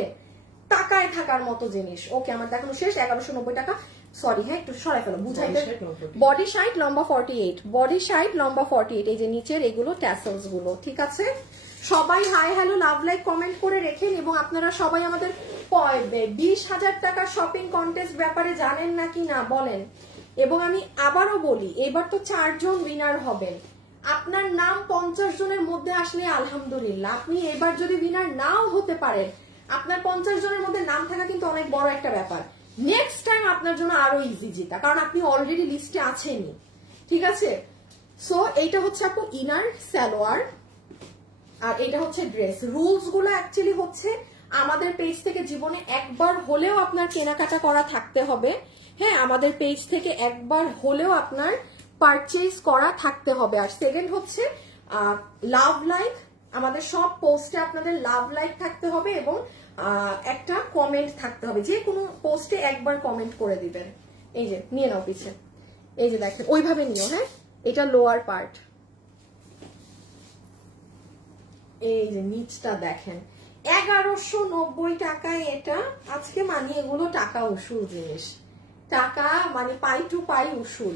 তাকায় থাকার মতো জিনিস। ওকে আমার দেখানো শেষ। 1190 টাকা। সরি হ্যাঁ একটু সরাই ফেলো, বুঝাইতে। বডি সাইড লম্বা 48, বডি সাইড লম্বা 48। এই যে নিচের এগুলো ট্যাসেলস গুলো, ঠিক আছে? সবাই hi hello love like comment করে রেখেন। এবং আপনারা সবাই আমাদের 20,000 টাকার শপিং কন্টেস্ট ব্যাপারে জানেন নাকি না বলেন। এবং আমি আবারও বলি, এবার তো 4 জন উইনার হবেন। আপনার নাম 50 জনের মধ্যে আসলে আলহামদুলিল্লাহ। আপনি এবার যদি উইনার নাও হতে পারেন, আপনার 50 জনের মধ্যে নাম থাকা কিন্তু অনেক বড় একটা ব্যাপার। নেক্সট টাইম আপনার জন্য আরো ইজি জিতা, কারণ আপনি অলরেডি লিস্টে আছেনই, ঠিক আছে। সো এইটা হচ্ছে আপু ইনার সালোয়ার, আর এটা হচ্ছে ড্রেস। রুলস গুলো অ্যাকচুয়ালি হচ্ছে আমাদের পেজ থেকে জীবনে একবার হলেও আপনার কেনাকাটা করা থাকতে হবে। হ্যাঁ, আমাদের পেজ থেকে একবার হলেও আপনার পারচেজ করা থাকতে হবে। আর সেকেন্ড হচ্ছে লাভ লাইক, আমাদের সব পোস্টে আপনাদের লাভ লাইক থাকতে হবে এবং একটা কমেন্ট থাকতে হবে। যে কোনো পোস্টে একবার কমেন্ট করে দিবেন। এই যে নিয়ে নাও পিছে, এই যে দেখেন ওইভাবে নিও। হ্যাঁ, এটা লোয়ার পার্ট, এই যে নিচটা দেখেন 1190 টাকায় এটা। আজকে মানে এগুলো টাকা উসুল জিনিস, টাকা মানে পাই টু পাই উসুল।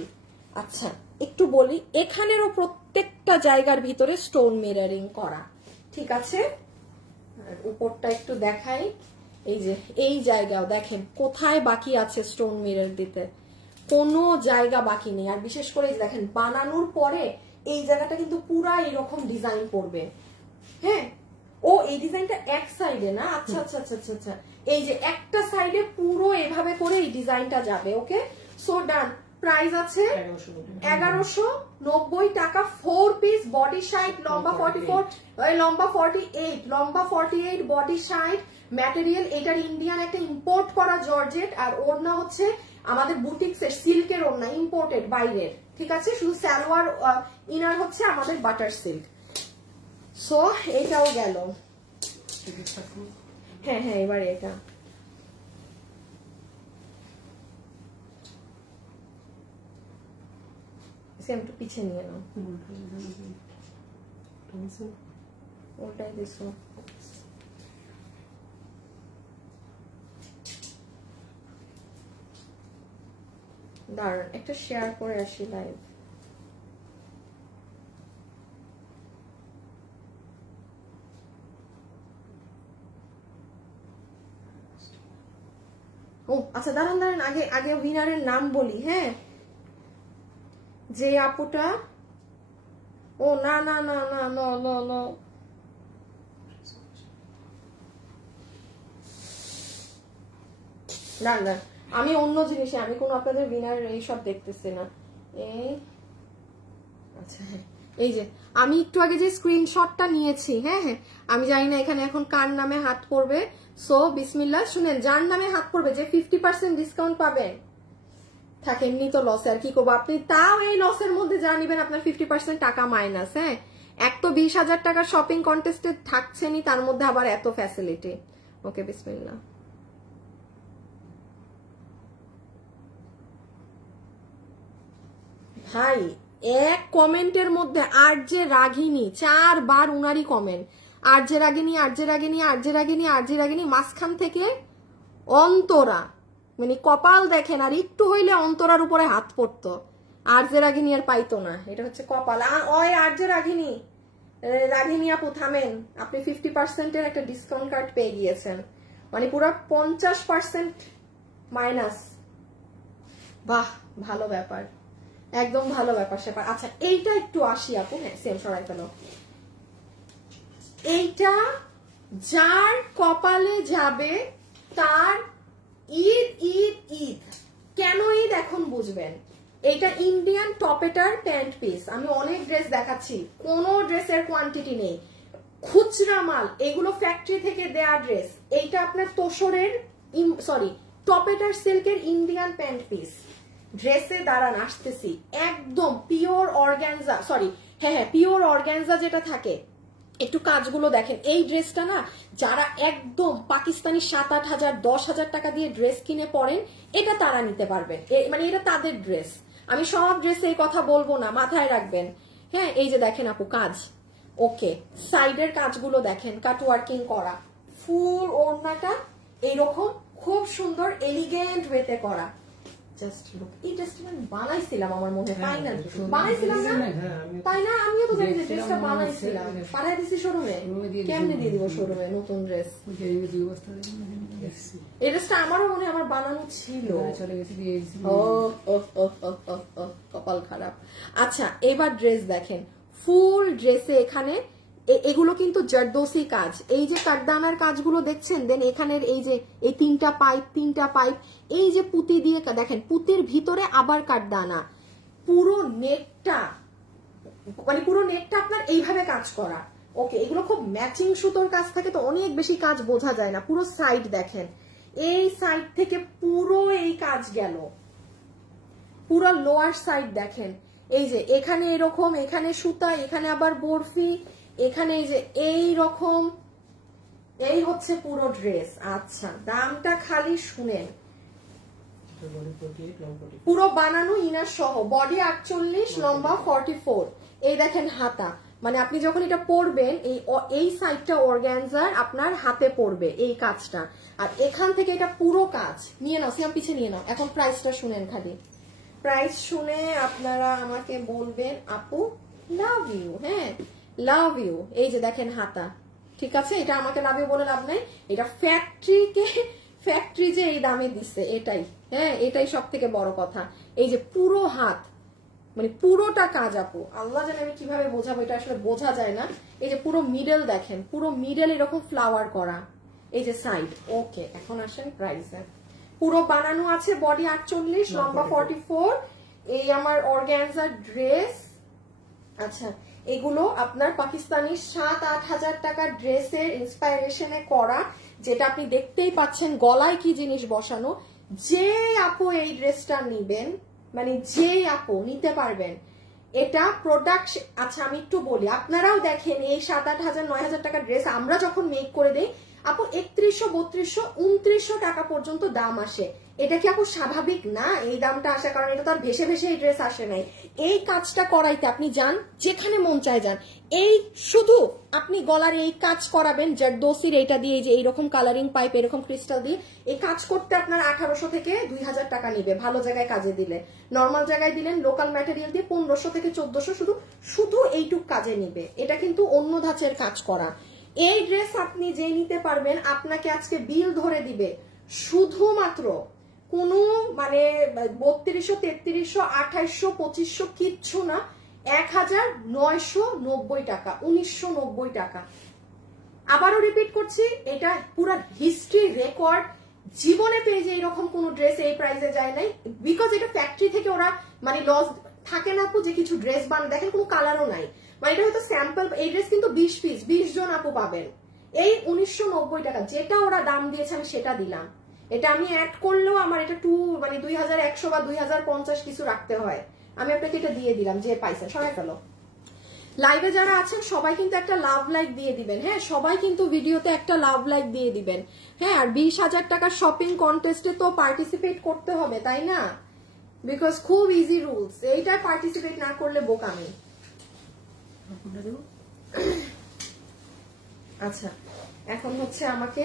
আচ্ছা একটু বলি, এখানেরও প্রত্যেকটা জায়গার ভিতরে স্টোন মিররিং করা, ঠিক আছে। আর উপরটা একটু দেখাই, এই যে এই জায়গাও দেখেন কোথায় বাকি আছে স্টোন মিরর দিতে, কোনো জায়গা বাকি নেই। আর বিশেষ করে দেখেন বানানোর পরে এই জায়গাটা কিন্তু পুরা এরকম ডিজাইন করবে। হ্যাঁ, ও এই ডিজাইনটা এক সাইডে না, আচ্ছা আচ্ছা আচ্ছা আচ্ছা আচ্ছা, এই যে একটা সাইডে পুরো এভাবে করে এই ডিজাইনটা যাবে। ওকে, সো ডান। প্রাইস আছে 1190 টাকা, 4 পিস, বডি 60, লম্বা 44, লম্বা 48, লম্বা 48, বডি 60, ম্যাটেরিয়াল এটার ইন্ডিয়ান একটা ইম্পোর্ট করা জর্জেট, আর ওড়না হচ্ছে আমাদের বুটিক্সের সিল্কের ওড়না, ইম্পোর্টেড বাইরের, ঠিক আছে। শুধু সালোয়ার ইনার হচ্ছে আমাদের বাটার সিল্ক। সো এটাও গেল। হ্যাঁ হ্যাঁ, এবারে এটা একটু পিছিয়ে নিয়ে নাও, ওটাই দিছো। দাঁড়ান একটা শেয়ার করে আসি লাইভ। ও আচ্ছা, দাঁড়ান দাঁড়ান, আগে আগে উইনারের নাম বলি। হ্যাঁ, যে আপুটা, ও না না না না নো নো নো, না না, আমি অন্য জিনিসে, আমি কোনো আপনাদের উইনার এইসব দেখতেছি না। এই আচ্ছা হ্যাঁ, এই যে আমি একটু আগে যে স্ক্রিনশটটা নিয়েছি, হ্যাঁ হ্যাঁ, আমি জানি না এখানে এখন কার নামে হাত পড়বে। সো বিসমিল্লাহ, শুনেন, যার নামে হাত পড়বে যে 50% ডিসকাউন্ট পাবেন, থাকে এমনি তো লসে, আর কি করবো আপনি, তাও এই লসের মধ্যে যা নিবেন আপনার 50% টাকা মাইনাস। হ্যাঁ, এক তো 20,000 টাকার শপিং কন্টেস্টে থাকছেনই, তার মধ্যে আবার এত ফ্যাসিলিটি। ওকে বিসমিল্লাহ। ভাই এক কমেন্টের মধ্যে আর যে রাগিনী 4 বার উনারই কমেন্ট, আর যে রাগিনী, আর যে রাগিনী, আর যে রাগিনী, আর যে রাগিনী, মাঝখান থেকে অন্তরা, মানে কপাল দেখেন, আর একটু হইলে অন্তরার উপরে হাত পড়তো, আর যে রাগিনী আর পাইতো না, এটা হচ্ছে কপাল। ওই আর যে রাগিনী, রাগিনী আপু থামেন, আপনি 50% একটা ডিসকাউন্ট কার্ড পেয়ে গিয়েছেন, মানে পুরো 50% মাইনাস। বাহ, ভালো ব্যাপার, একদম ভালো ব্যাপার স্যাপার। আচ্ছা এইটা একটু আসি আপু, হ্যাঁ সেম সরাই ফেলো। এইটা যার কপালে যাবে তার ঈদ ঈদ ঈদ। কেন ঈদ এখন বুঝবেন। এটা ইন্ডিয়ান টপেটার প্যান্ট পিস, আমি অনেক ড্রেস দেখাচ্ছি, কোনো ড্রেসের কোয়ান্টিটি নেই, খুচরা মাল, এগুলো ফ্যাক্টরি থেকে দেয়া ড্রেস। এইটা আপনার তোসরের সরি টপেটার সিল্কের ইন্ডিয়ান প্যান্ট পিস। ড্রেসে দাঁড়ান আসতেছি, একদম পিওর অর্গানজা, সরি হ্যাঁ হ্যাঁ পিওর অর্গানজা যেটা থাকে, একটু কাজগুলো দেখেন। এই ড্রেসটা না, যারা একদম পাকিস্তানি 7-8 হাজার 10 হাজার টাকা দিয়ে ড্রেস কিনে পরেন, এটা তারা নিতে পারবেন, মানে এটা তাদের ড্রেস। আমি সব ড্রেসে এই কথা বলবো না, মাথায় রাখবেন। হ্যাঁ, এই যে দেখেন আপু কাজ, ওকে সাইডের কাজগুলো দেখেন, কাট ওয়ার্কিং করা, ফুল ওড়নাটা এইরকম খুব সুন্দর এলিগেন্ট ওয়েতে করা। জাস্ট লুক, এই ড্রেসটা আমি বানাইছিলাম আমার মনে হয়, তাই না? বানাইছিলাম না, তাই না? আমিও তো জানি যে ড্রেসটা বানাইছিলাম, পাঠাই দিছি শোরুমে। কেমনে দিয়ে দিব শোরুমে নতুন ড্রেস? এই ড্রেসটা আমারও মনে হয় আমার বানানো ছিল, কপাল খারাপ। আচ্ছা এবার ড্রেস দেখেন, ফুল ড্রেসে এখানে এগুলো কিন্তু জারদোসি কাজ। এই যে কাঠদানার কাজগুলো দেখছেন, দেন এখানের এই যে এই তিনটা পাইপ, এই যে পুঁতি দিয়ে দেখেন, পুঁতির ভিতরে আবার কাঠদানা, পুরো নেটটা মানে পুরো নেটটা আপনার এইভাবে কাজ করা। ওকে, এগুলো খুব ম্যাচিং সুতোর কাজ থাকে তো অনেক বেশি কাজ বোঝা যায় না। পুরো সাইড দেখেন, এই সাইড থেকে পুরো এই কাজ গেল, পুরো লোয়ার সাইড দেখেন, এই যে এখানে এরকম, এখানে সুতা, এখানে আবার বরফি, এখানে এই যে এই রকম, এই হচ্ছে পুরো ড্রেস। আচ্ছা, দামটা খালি শুনেন, পুরো বানানো ইনার সহ, বডি 48, লম্বা 44। এই দেখেন হাতা, মানে আপনি যখন এটা পরবেন এই সাইডটা অর্গানজার আপনার হাতে পড়বে এই কাজটা, আর এখান থেকে এটা পুরো কাজ। নিয়ে নাও সিয়াম, পিছিয়ে নিয়ে নাও। এখন প্রাইসটা শুনেন, খালি প্রাইস শুনে আপনারা আমাকে বলবেন আপু লাভ ইউ। হ্যাঁ, লাভ ইউ। এই যে দেখেন হাতা, ঠিক আছে, এটা আমাকে লাভ ইউ বলে লাভ নাই, এটা ফ্যাক্টরি যে এই দামে দিচ্ছে এটাই। হ্যাঁ, এটাই সব থেকে বড় কথা। এই যে পুরো হাত, মানে পুরোটা কাজ আপু, আল্লাহ জানে আমি কিভাবে বোঝাবো, এটা আসলে বোঝা যায় না। এই যে পুরো মিডল দেখেন, পুরো মিডল এরকম ফ্লাওয়ার করা, এই যে সাইড। ওকে, এখন আসেন প্রাইসে। পুরো বানানো আছে, বডি 48, লম্বা 44। এই আমার অর্গানজার ড্রেস। আচ্ছা, এগুলো আপনার পাকিস্তানি 7-8 হাজার টাকার ড্রেসের ইন্সপাইরেশনে করা, যেটা আপনি দেখতেই পাচ্ছেন গলায় কি জিনিস বসানো। যে আপু এই ড্রেসটা নিবেন, মানে যে আপু নিতে পারবেন, এটা প্রোডাক্ট। আচ্ছা, আমি একটু বলি, আপনারাও দেখেন এই 7-8 হাজার 9 হাজার টাকার ড্রেস আমরা যখন মেক করে দেই আপু 3100, 3200, 2900 টাকা পর্যন্ত দাম আসে। এটা কি আপু স্বাভাবিক না এই দামটা আসে? কারণ এটা তো আর ভেসে ভেসে এই ড্রেস আসে নাই। এই কাজটা করাইতে আপনি যান যেখানে মন চায় যান, এই শুধু আপনি গলার এই কাজ করাবেন জারদোসির এইটা দিয়ে, যে এইরকম কালারিং পাইপ, এরকম ক্রিস্টাল দিয়ে এই কাজ করতে আপনার 1800 থেকে 2000 টাকা নিবে ভালো জায়গায় কাজে দিলে। নর্মাল জায়গায় দিলেন লোকাল ম্যাটেরিয়াল দিয়ে 1500 থেকে 1400 শুধু এইটুক কাজে নিবে। এটা কিন্তু অন্য ধাঁচের কাজ করা। এই ড্রেস আপনি যে নিতে পারবেন, আপনাকে আজকে বিল ধরে দিবে শুধুমাত্র কোনো মানে 3200, 3300, 2800, 2500 কিচ্ছু না, 1990 টাকা, 1990 টাকা। আবারও রিপিট করছি, এটা পুরো হিস্ট্রি রেকর্ড, জীবনে পেয়ে যে এরকম কোন ড্রেস এই প্রাইসে যায় নাই। বিকজ এটা ফ্যাক্টরি থেকে ওরা মানে লস থাকে না আপু, যে কিছু ড্রেস বানায় দেখেন কোনো কালারও নাই, মানে এটা হয়তো স্যাম্পল। এই ড্রেস কিন্তু 20 পিস, 20 জন আপু পাবেন। এই 1990 টাকা যেটা ওরা দাম দিয়েছে আমি সেটা দিলাম। এটা আমি অ্যাড করলেও আমার এটা মানে 2100 বা 2050 কিছু রাখতে হয়। আমি আপনাকে এটা দিয়ে দিলাম, যে পাইছেন সবাই ফেলো। লাইভে যারা আছেন সবাই কিন্তু একটা লাভ লাইক দিয়ে দিবেন। হ্যাঁ, সবাই কিন্তু ভিডিওতে একটা লাভ লাইক দিয়ে দিবেন। হ্যাঁ, আর 20,000 টাকার শপিং কন্টেস্টে তো পার্টিসিপেট করতে হবে, তাই না? বিকজ খুব ইজি রুলস, এইটা পার্টিসিপেট না করলে বোকামি। আচ্ছা, এখন হচ্ছে আমাকে,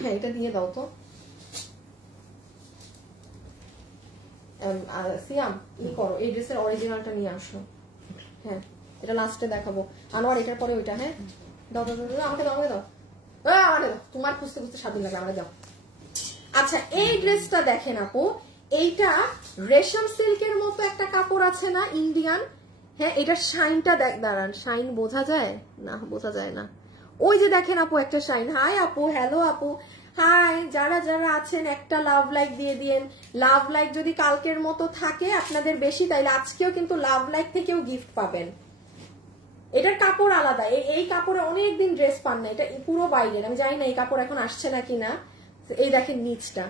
হ্যাঁ এটা দিয়ে দাও তো সিয়াম, ই করো, এই ড্রেসের অরিজিনালটা নিয়ে আসো। হ্যাঁ, এটা লাস্টে দেখাবো। আনোয়ার এটার পরে ওইটা। হ্যাঁ, দাও দাও দাও, আমাকে দাও, আমাকে দাও, আমাকে দাও, তোমার খুঁজতে খুঁজতে স্বাধীন লাগে, আমাকে দাও। আচ্ছা, এই ড্রেসটা দেখেন আপু, এইটা রেশম সিল্কের মতো একটা কাপড় আছে না ইন্ডিয়ান। হ্যাঁ, এটা শাইনটা দাঁড়ান, শাইন বোঝা যায় না? বোঝা যায় না। ওই যে দেখেন আপু একটা শাইন। হাই আপু, হ্যালো আপু, হাই। যারা যারা আছেন একটা লাভ লাইক দিয়ে দিন। লাভ লাইক যদি কালকের মতো থাকে আপনাদের বেশি, তাইলে আজকেও কিন্তু লাভ লাইক থেকেও গিফট পাবেন। এটার কাপড় আলাদা, এই কাপড়ে অনেকদিন ড্রেস পান না, এটা পুরো বাইরের। আমি জানি না এই কাপড় এখন আসছে নাকি না। এই দেখেন নিচটা,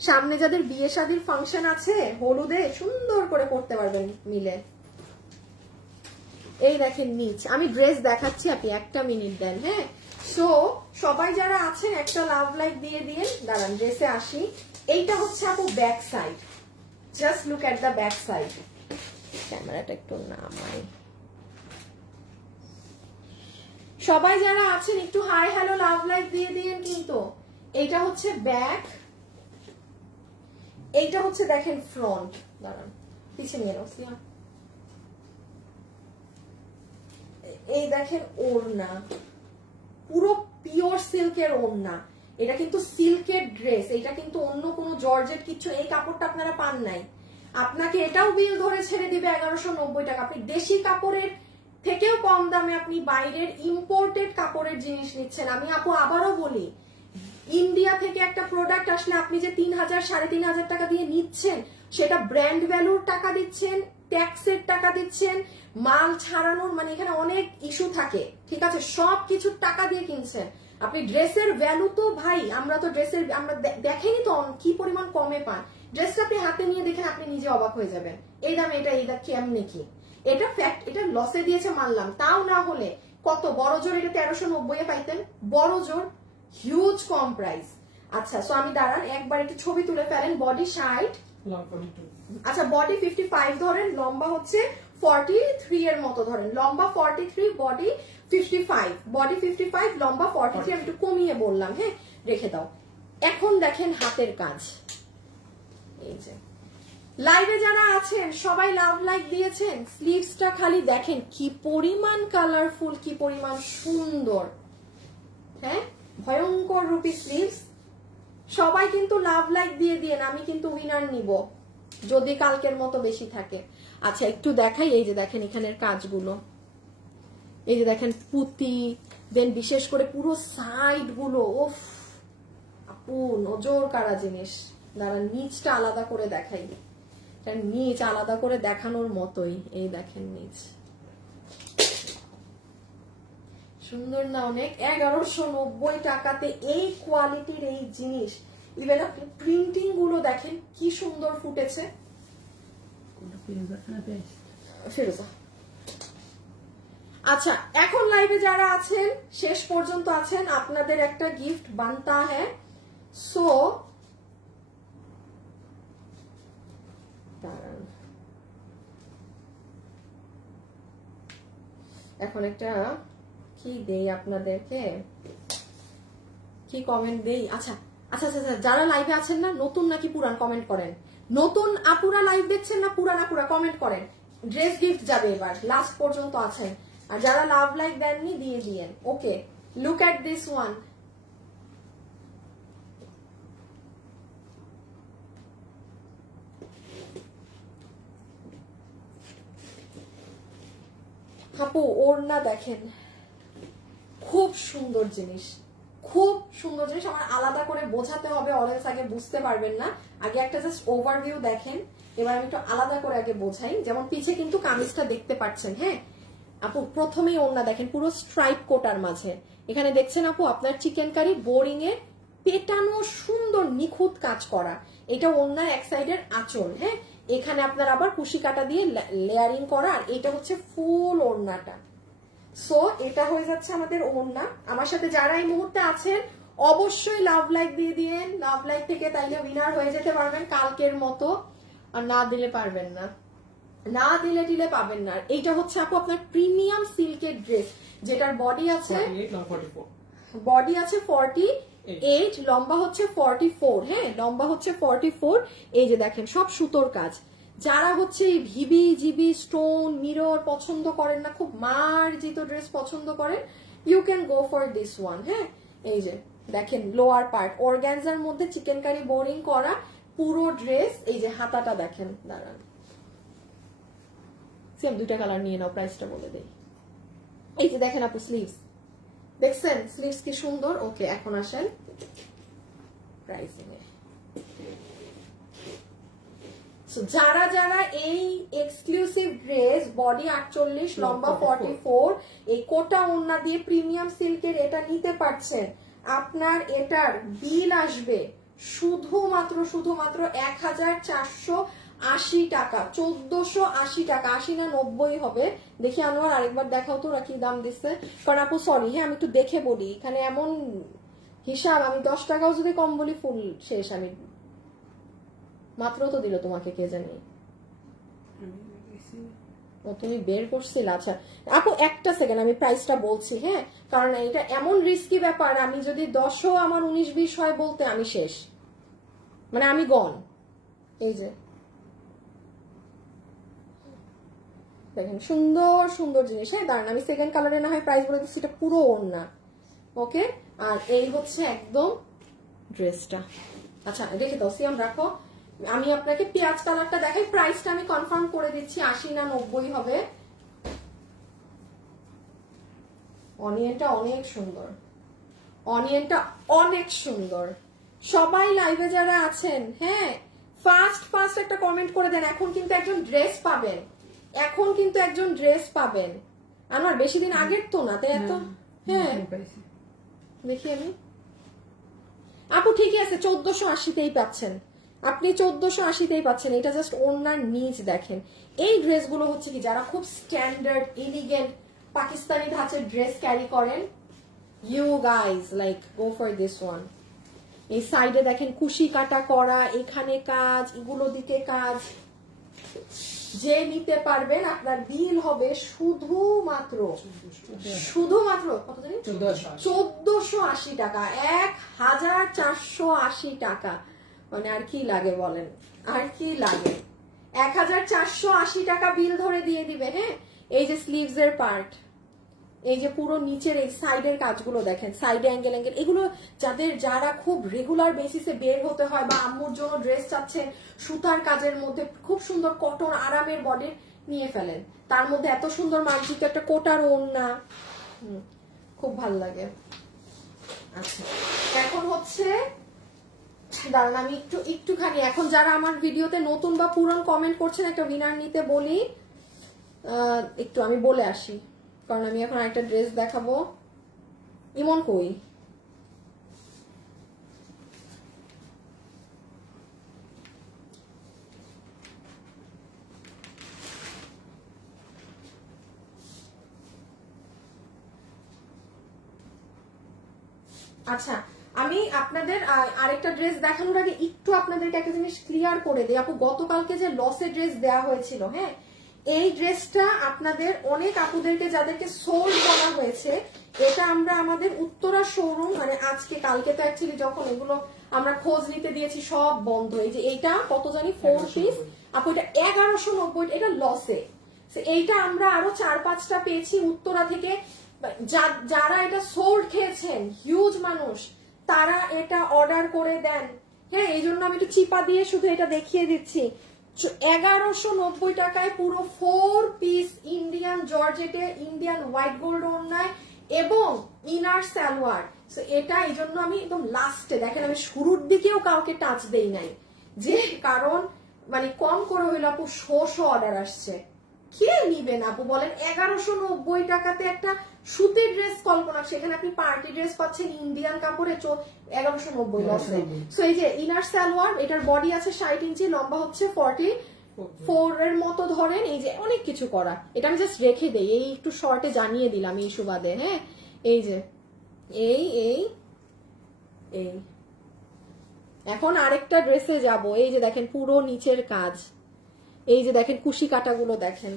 সামনে যাদের বিয়ে শাদীর ফাংশন আছে হলুদে সুন্দর করে পরতে পারবেন মিলে। এই দেখেন নিচ, আমি ড্রেস দেখাচ্ছি, আপনি একটা মিনিট দেন। হ্যাঁ, সো সবাই যারা আছেন একটা লাভ লাইক দিয়ে দিয়ে। দাঁড়ান ড্রেসে আসি। এইটা হচ্ছে আপু back side, just look at the back side. ক্যামেরাটা একটু নামাই। সবাই যারা আছেন একটু হাই হ্যালো লাভ লাইক দিয়ে দিন। কিন্তু এইটা হচ্ছে ব্যাক, এইটা হচ্ছে দেখেন ফ্রন্ট। দাঁড়ান পিছিয়ে নিয়ে নাও সিয়া। এই দেখেন ওড়না, পুরো পিওর সিল্কের ওড়না। এটা কিন্তু সিল্কের ড্রেস, এটা কিন্তু অন্য কোনো জর্জেট কিছু, এই কাপড়টা আপনারা পান নাই। আপনাকে এটাও বিল ধরে ছেড়ে দিবে 1190 টাকা। আপনি দেশি কাপড়ের থেকেও কম দামে আপনি বাইরের ইম্পোর্টেড কাপড়ের জিনিস নিচ্ছেন। আমি আপু আবারও বলি, ইন্ডিয়া থেকে একটা প্রোডাক্ট আসলে আপনি যে 3,000 3,500 টাকা দিয়ে নিচ্ছেন, সেটা ব্র্যান্ড ভ্যালুর টাকা দিচ্ছেন, ট্যাক্সের টাকা দিচ্ছেন, মাল ছাড়ানোর মানে এখানে অনেক ইস্যু থাকে, ঠিক আছে, সব কিছুর টাকা দিয়ে কিনছেন আপনি। ড্রেসের ভ্যালু তো ভাই, আমরা তো ড্রেসের আমরা দেখেনি তো কি পরিমাণ কমে পান। ড্রেসটা আপনি হাতে নিয়ে দেখেন, আপনি নিজে অবাক হয়ে যাবেন, এই দামে এটা, এই দাম কেমনে কি। এটা ফ্যাক্ট, এটা লসে দিয়েছে মানলাম, তাও না হলে কত বড় জোর এটা 1390 এ পাইতেন, বড় জোর, হিউজ কম প্রাইস। আচ্ছা, সো আমি দাঁড়ান একবার একটু ছবি তুলে ফেলেন। বডি 60, আচ্ছা বডি 55 ধরেন, লম্বা হচ্ছে 43 এর মতো ধরেন, লম্বা 43, বডি 55, বডি 55, লম্বা 43, আমি একটু কমিয়ে বললাম, হ্যাঁ রেখে দাও। এখন দেখেন হাতের কাজ, এই যে লাইভে যারা আছেন সবাই লাভ লাইক দিয়েছেন। স্লিভসটা খালি দেখেন কি পরিমাণ কালারফুল, কি পরিমাণ সুন্দর, হ্যাঁ ভয়ঙ্কর রূপী স্লিভস। সবাই কিন্তু লাভ লাইক দিয়ে দিয়েন, আমি কিন্তু উইনার নিব যদি কালকের মতো বেশি থাকে। আচ্ছা একটু দেখাই, এই যে দেখেন এখানের কাজগুলো, এই যে দেখেন পুঁতি, দেন বিশেষ করে পুরো সাইড গুলো, ওফ আপু নজর কাড়া জিনিস। দাঁড়ান নিচটা আলাদা করে দেখাই, নিচ আলাদা করে দেখানোর মতোই, এই দেখেন নিচ সুন্দর না অনেক। 1190 টাকাতে এই কোয়ালিটির এই জিনিস, ইভেন আপনি প্রিন্টিং গুলো দেখেন কি সুন্দর ফুটেছে। ফিরোজা, আচ্ছা এখন লাইভে যারা আছেন শেষ পর্যন্ত আছেন, আপনাদের একটা গিফট বানতা হ্যাঁ। সো এখন একটা কি দেই আপনাদেরকে, কি কমেন্ট দেই। আচ্ছা আচ্ছা আচ্ছা, যারা লাইভে আছেন না, নতুন নাকি পুরান কমেন্ট করেন। নতুন আপুরা লাইভ দেখছেন না পুরান আপুরা কমেন্ট করেন। ড্রেস গিফট যাবে এবার, লাস্ট পর্যন্ত আছেন। আর যারা লাভ লাইক দেননি দিয়ে দিয়েন। ওকে, লুক এট দিস ওয়ান। আপু ওড়না দেখেন, খুব সুন্দর জিনিস, খুব সুন্দর জিনিস। আমার আলাদা করে বোঝাতে হবে, অরেঞ্জ আগে বুঝতে পারবেন না। আগে একটা জাস্ট ওভারভিউ দেখেন, এবার আমি একটু আলাদা করে আগে বোঝাই। যেমন পিছে কিন্তু কামিজটা দেখতে পাচ্ছেন, হ্যাঁ আপু প্রথমেই ওড়না দেখেন পুরো স্ট্রাইপ কোটার মাঝে। এখানে দেখছেন আপু আপনার চিকেন কারি বোরিং এ পেটানো সুন্দর নিখুঁত কাজ করা। এটা ওড়নার এক সাইডের আঁচল, হ্যাঁ এখানে আপনার আবার কুশি কাটা দিয়ে লেয়ারিং করা, আর এটা হচ্ছে ফুল ওড়নাটা। সো এটা হয়ে যাচ্ছে আমাদের ওড়না। আমার সাথে যারা এই মুহূর্তে আছেন অবশ্যই লাভ লাইক দিয়ে দিয়েন। লাভ লাইক থেকে তাইলে উইনার হয়ে যেতে পারবেন কালকের মতো, আর না দিলে পারবেন না, না দিলে টিলে পাবেন না। এইটা হচ্ছে আপু আপনার প্রিমিয়াম সিল্কের ড্রেস, যেটার বডি আছে 48, লম্বা হচ্ছে 44, হ্যাঁ লম্বা হচ্ছে 44। এই যে দেখেন সব সুতোর কাজ। যারা হচ্ছে এই ভিবি জিবি স্টোন মিরর পছন্দ করেন না, খুব মার্জিত ড্রেস পছন্দ করেন, you can go for this one. হ্যাঁ এই যে দেখেন লোয়ার পার্ট অর্গানজার মধ্যে চিকেন কারি বোরিং করা পুরো ড্রেস। এই যে হাতাটা দেখেন, দাঁড়ান সেম দুইটা কালার নিয়ে নাও, প্রাইসটা বলে দেই। এই যে দেখেন আপু স্লিভস দেখছেন, স্লিভস কি সুন্দর। ওকে এখন আসেন প্রাইসিং এ। যারা যারা এই এক্সক্লুসিভ ড্রেস বডি 48 লম্বা 44 এই কোটা ওড়না দিয়ে প্রিমিয়াম সিল্কের এটা নিতে পারছেন, আপনার এটার বিল আসবে শুধুমাত্র 1480 টাকা, 1480 টাকা। 80 না 90 হবে। দেখি আনোয়ার আরেকবার দেখাও তো কি দাম দিচ্ছে। কারণ আপু সরি হ্যাঁ আমি একটু দেখে বলি, এখানে এমন হিসাব আমি 10 টাকাও যদি কম বলি ফুল শেষ। আমি মাত্র তো দিল তোমাকে কে জানি, ও তুমি বের করছিল। আচ্ছা আপু একটা সেকেন্ড আমি প্রাইসটা বলছি, হ্যাঁ কারণ এটা এমন রিস্কি ব্যাপার, আমি যদি 10ও আমার 19-20 হয় বলতে আমি শেষ, মানে আমি গন। এই যে দেখেন সুন্দর সুন্দর জিনিস। হ্যাঁ দাঁড়ান আমি সেকেন্ড কালারে না হয় প্রাইস বলে দিচ্ছি, এটা পুরো ওড়না। ওকে আর এই হচ্ছে একদম ড্রেসটা। আচ্ছা রেখে দাও সিয়াম রাখো, আমি আপনাকে পেঁয়াজ কালারটা দেখাই, প্রাইসটা আমি কনফার্ম করে দিচ্ছি 80 না 90 হবে। অনিয়নটা অনেক সুন্দর, অনিয়নটা অনেক সুন্দর। সবাই লাইভে যারা আছেন, হ্যাঁ ফার্স্ট একটা কমেন্ট করে দেন। এখন কিন্তু একজন ড্রেস পাবেন, এখন কিন্তু একজন ড্রেস পাবেন। আমার বেশি দিন আগের তো না, তাই এত। হ্যাঁ দেখি আমি, আপু ঠিকই আছে, 1480তেই পাচ্ছেন আপনি, 1480তেই পাচ্ছেন। এটা জাস্ট ওনার নিচ দেখেন। এই ড্রেসগুলো হচ্ছে কি যারা খুব স্ট্যান্ডার্ড এলিগেন্ট পাকিস্তানি ধাঁচের ড্রেস ক্যারি করেন, you guys like go for this one. এই সাইডে দেখেন কুশি কাটা করা, এখানে কাজ, এগুলো দিকে কাজ। যে নিতে পারবেন আপনার বিল হবে শুধুমাত্র কত জানি 1480 টাকা, 1480 টাকা। মানে আর কি লাগে বলেন, আর কি লাগে? 1480 টাকা বিল ধরে দিয়ে দিবে। হ্যাঁ এই যে স্লিভস এর পার্ট, এই যে পুরো নিচের এই সাইডের কাজগুলো দেখেন, সাইডে অ্যাঙ্গেল, এগুলো যারা খুব রেগুলার বেসিসে বের হতে হয় বা আম্মুর জন্য ড্রেস চাচ্ছেন সুতার কাজের মধ্যে খুব সুন্দর কটন আরামের বডি নিয়ে ফেলেন। তার মধ্যে এত সুন্দর মার্জিত একটা কোটার ওড়না, খুব ভাল লাগে। আচ্ছা এখন হচ্ছে দাঁড়ান আমি একটুখানি, এখন যারা আমার ভিডিওতে নতুন বা পুরন কমেন্ট করছেন একটা উইনার নিতে বলি, একটু আমি বলে আসি, কারণ আমি এখন একটা ড্রেস দেখাবো। ইমন কই? আচ্ছা আমি আপনাদের আরেকটা ড্রেস দেখানোর আগে একটু আপনাদেরকে একটা জিনিস ক্লিয়ার করে দিই। আপু গতকালকে যে লসে ড্রেস দেওয়া হয়েছিল, হ্যাঁ এই ড্রেসটা আপনাদের অনেক আপুদেরকে যাদেরকে সোল্ড করা হয়েছে, এটা আমরা আমাদের উত্তরা শোরুম, মানে আজকে কালকে তো অ্যাকচুয়ালি যখন এগুলো আমরা খোঁজ নিতে দিয়েছি সব বন্ধ। এই যে এইটা কত জানি 4 পিস আপু, এটা 1190, এটা লসে। এইটা আমরা আরো 4-5টা পেয়েছি উত্তরা থেকে। যারা এটা সোল্ড খেয়েছেন হিউজ মানুষ, তারা এটা অর্ডার করে দেন। হ্যাঁ এই জন্য আমি একটু চিপা দিয়ে শুধু এটা দেখিয়ে দিচ্ছি। 1190 টাকায় পুরো 4 পিস ইন্ডিয়ান জর্জেটে ইন্ডিয়ান হোয়াইট গোল্ড ওড়নায় এবং ইনার সালোয়ার। এটা এই জন্য আমি একদম লাস্টে দেখেন, আমি শুরুর দিকেও কাউকে টাচ দেই নাই, যে কারণ মানে কম করে হইলো আপু 100 অর্ডার আসছে। কে নিবেন আপু বলেন? 1190 টাকাতে একটা সুতির ড্রেস কল্পনা, সেখানে আপনি পার্টি ড্রেস পাচ্ছেন ইন্ডিয়ান কাপড়ে 1190 লসে। সো এই যে ইনার সালোয়ার, এটার বডি আছে 60 ইঞ্চি, লম্বা হচ্ছে 44 এর মতো ধরেন। এই যে অনেক কিছু করা, এটা আমি জাস্ট রেখে দেই, এই একটু শর্টে জানিয়ে দিলাম এই সুবাদে। হ্যাঁ এই যে এই এই এই এখন আরেকটা ড্রেসে যাব। এই যে দেখেন পুরো নিচের কাজ, এই যে দেখেন কুশি কাটাগুলো দেখেন।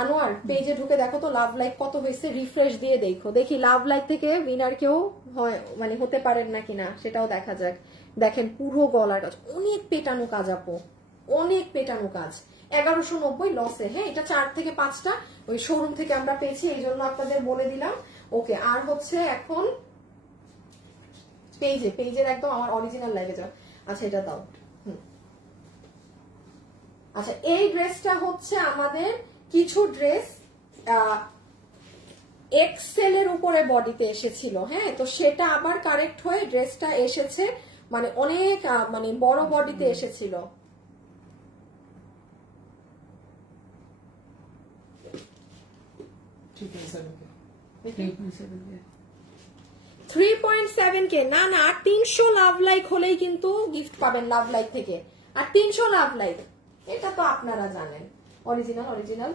আনোয়ার পেজে ঢুকে দেখো তো লাভ লাইক কত হয়েছে, রিফ্রেশ দিয়ে দেখি লাভ লাইক থেকে উইনার কেউ হয় মানে হতে পারেন নাকি না সেটাও দেখা যাক। দেখেন পুরো গলার কাজ, অনেক পেটানো কাজ আপু, অনেক পেটানো কাজ। 1190 লসে। হ্যাঁ এটা 4 থেকে 5টা ওই শোরুম থেকে আমরা পেয়েছি, এই জন্য আপনাদের বলে দিলাম। ওকে আর হচ্ছে এখন পেজের একদম আমার অরিজিনাল লাগে যা। আচ্ছা এটা দাও। আচ্ছা এই ড্রেসটা হচ্ছে আমাদের কিছু ড্রেস এক্সেল এর উপরে বডিতে এসেছিল। হ্যাঁ তো সেটা আবার কারেক্ট হয়ে ড্রেসটা এসেছে মানে অনেক মানে বড় বডিতে এসেছিল। ঠিক আছে 3.7K না না, আর 300 লাভ লাইক হলেই কিন্তু গিফট পাবেন লাভ লাইক থেকে। আর 300 লাভ লাইক এটা তো আপনারা জানেন অরিজিনাল।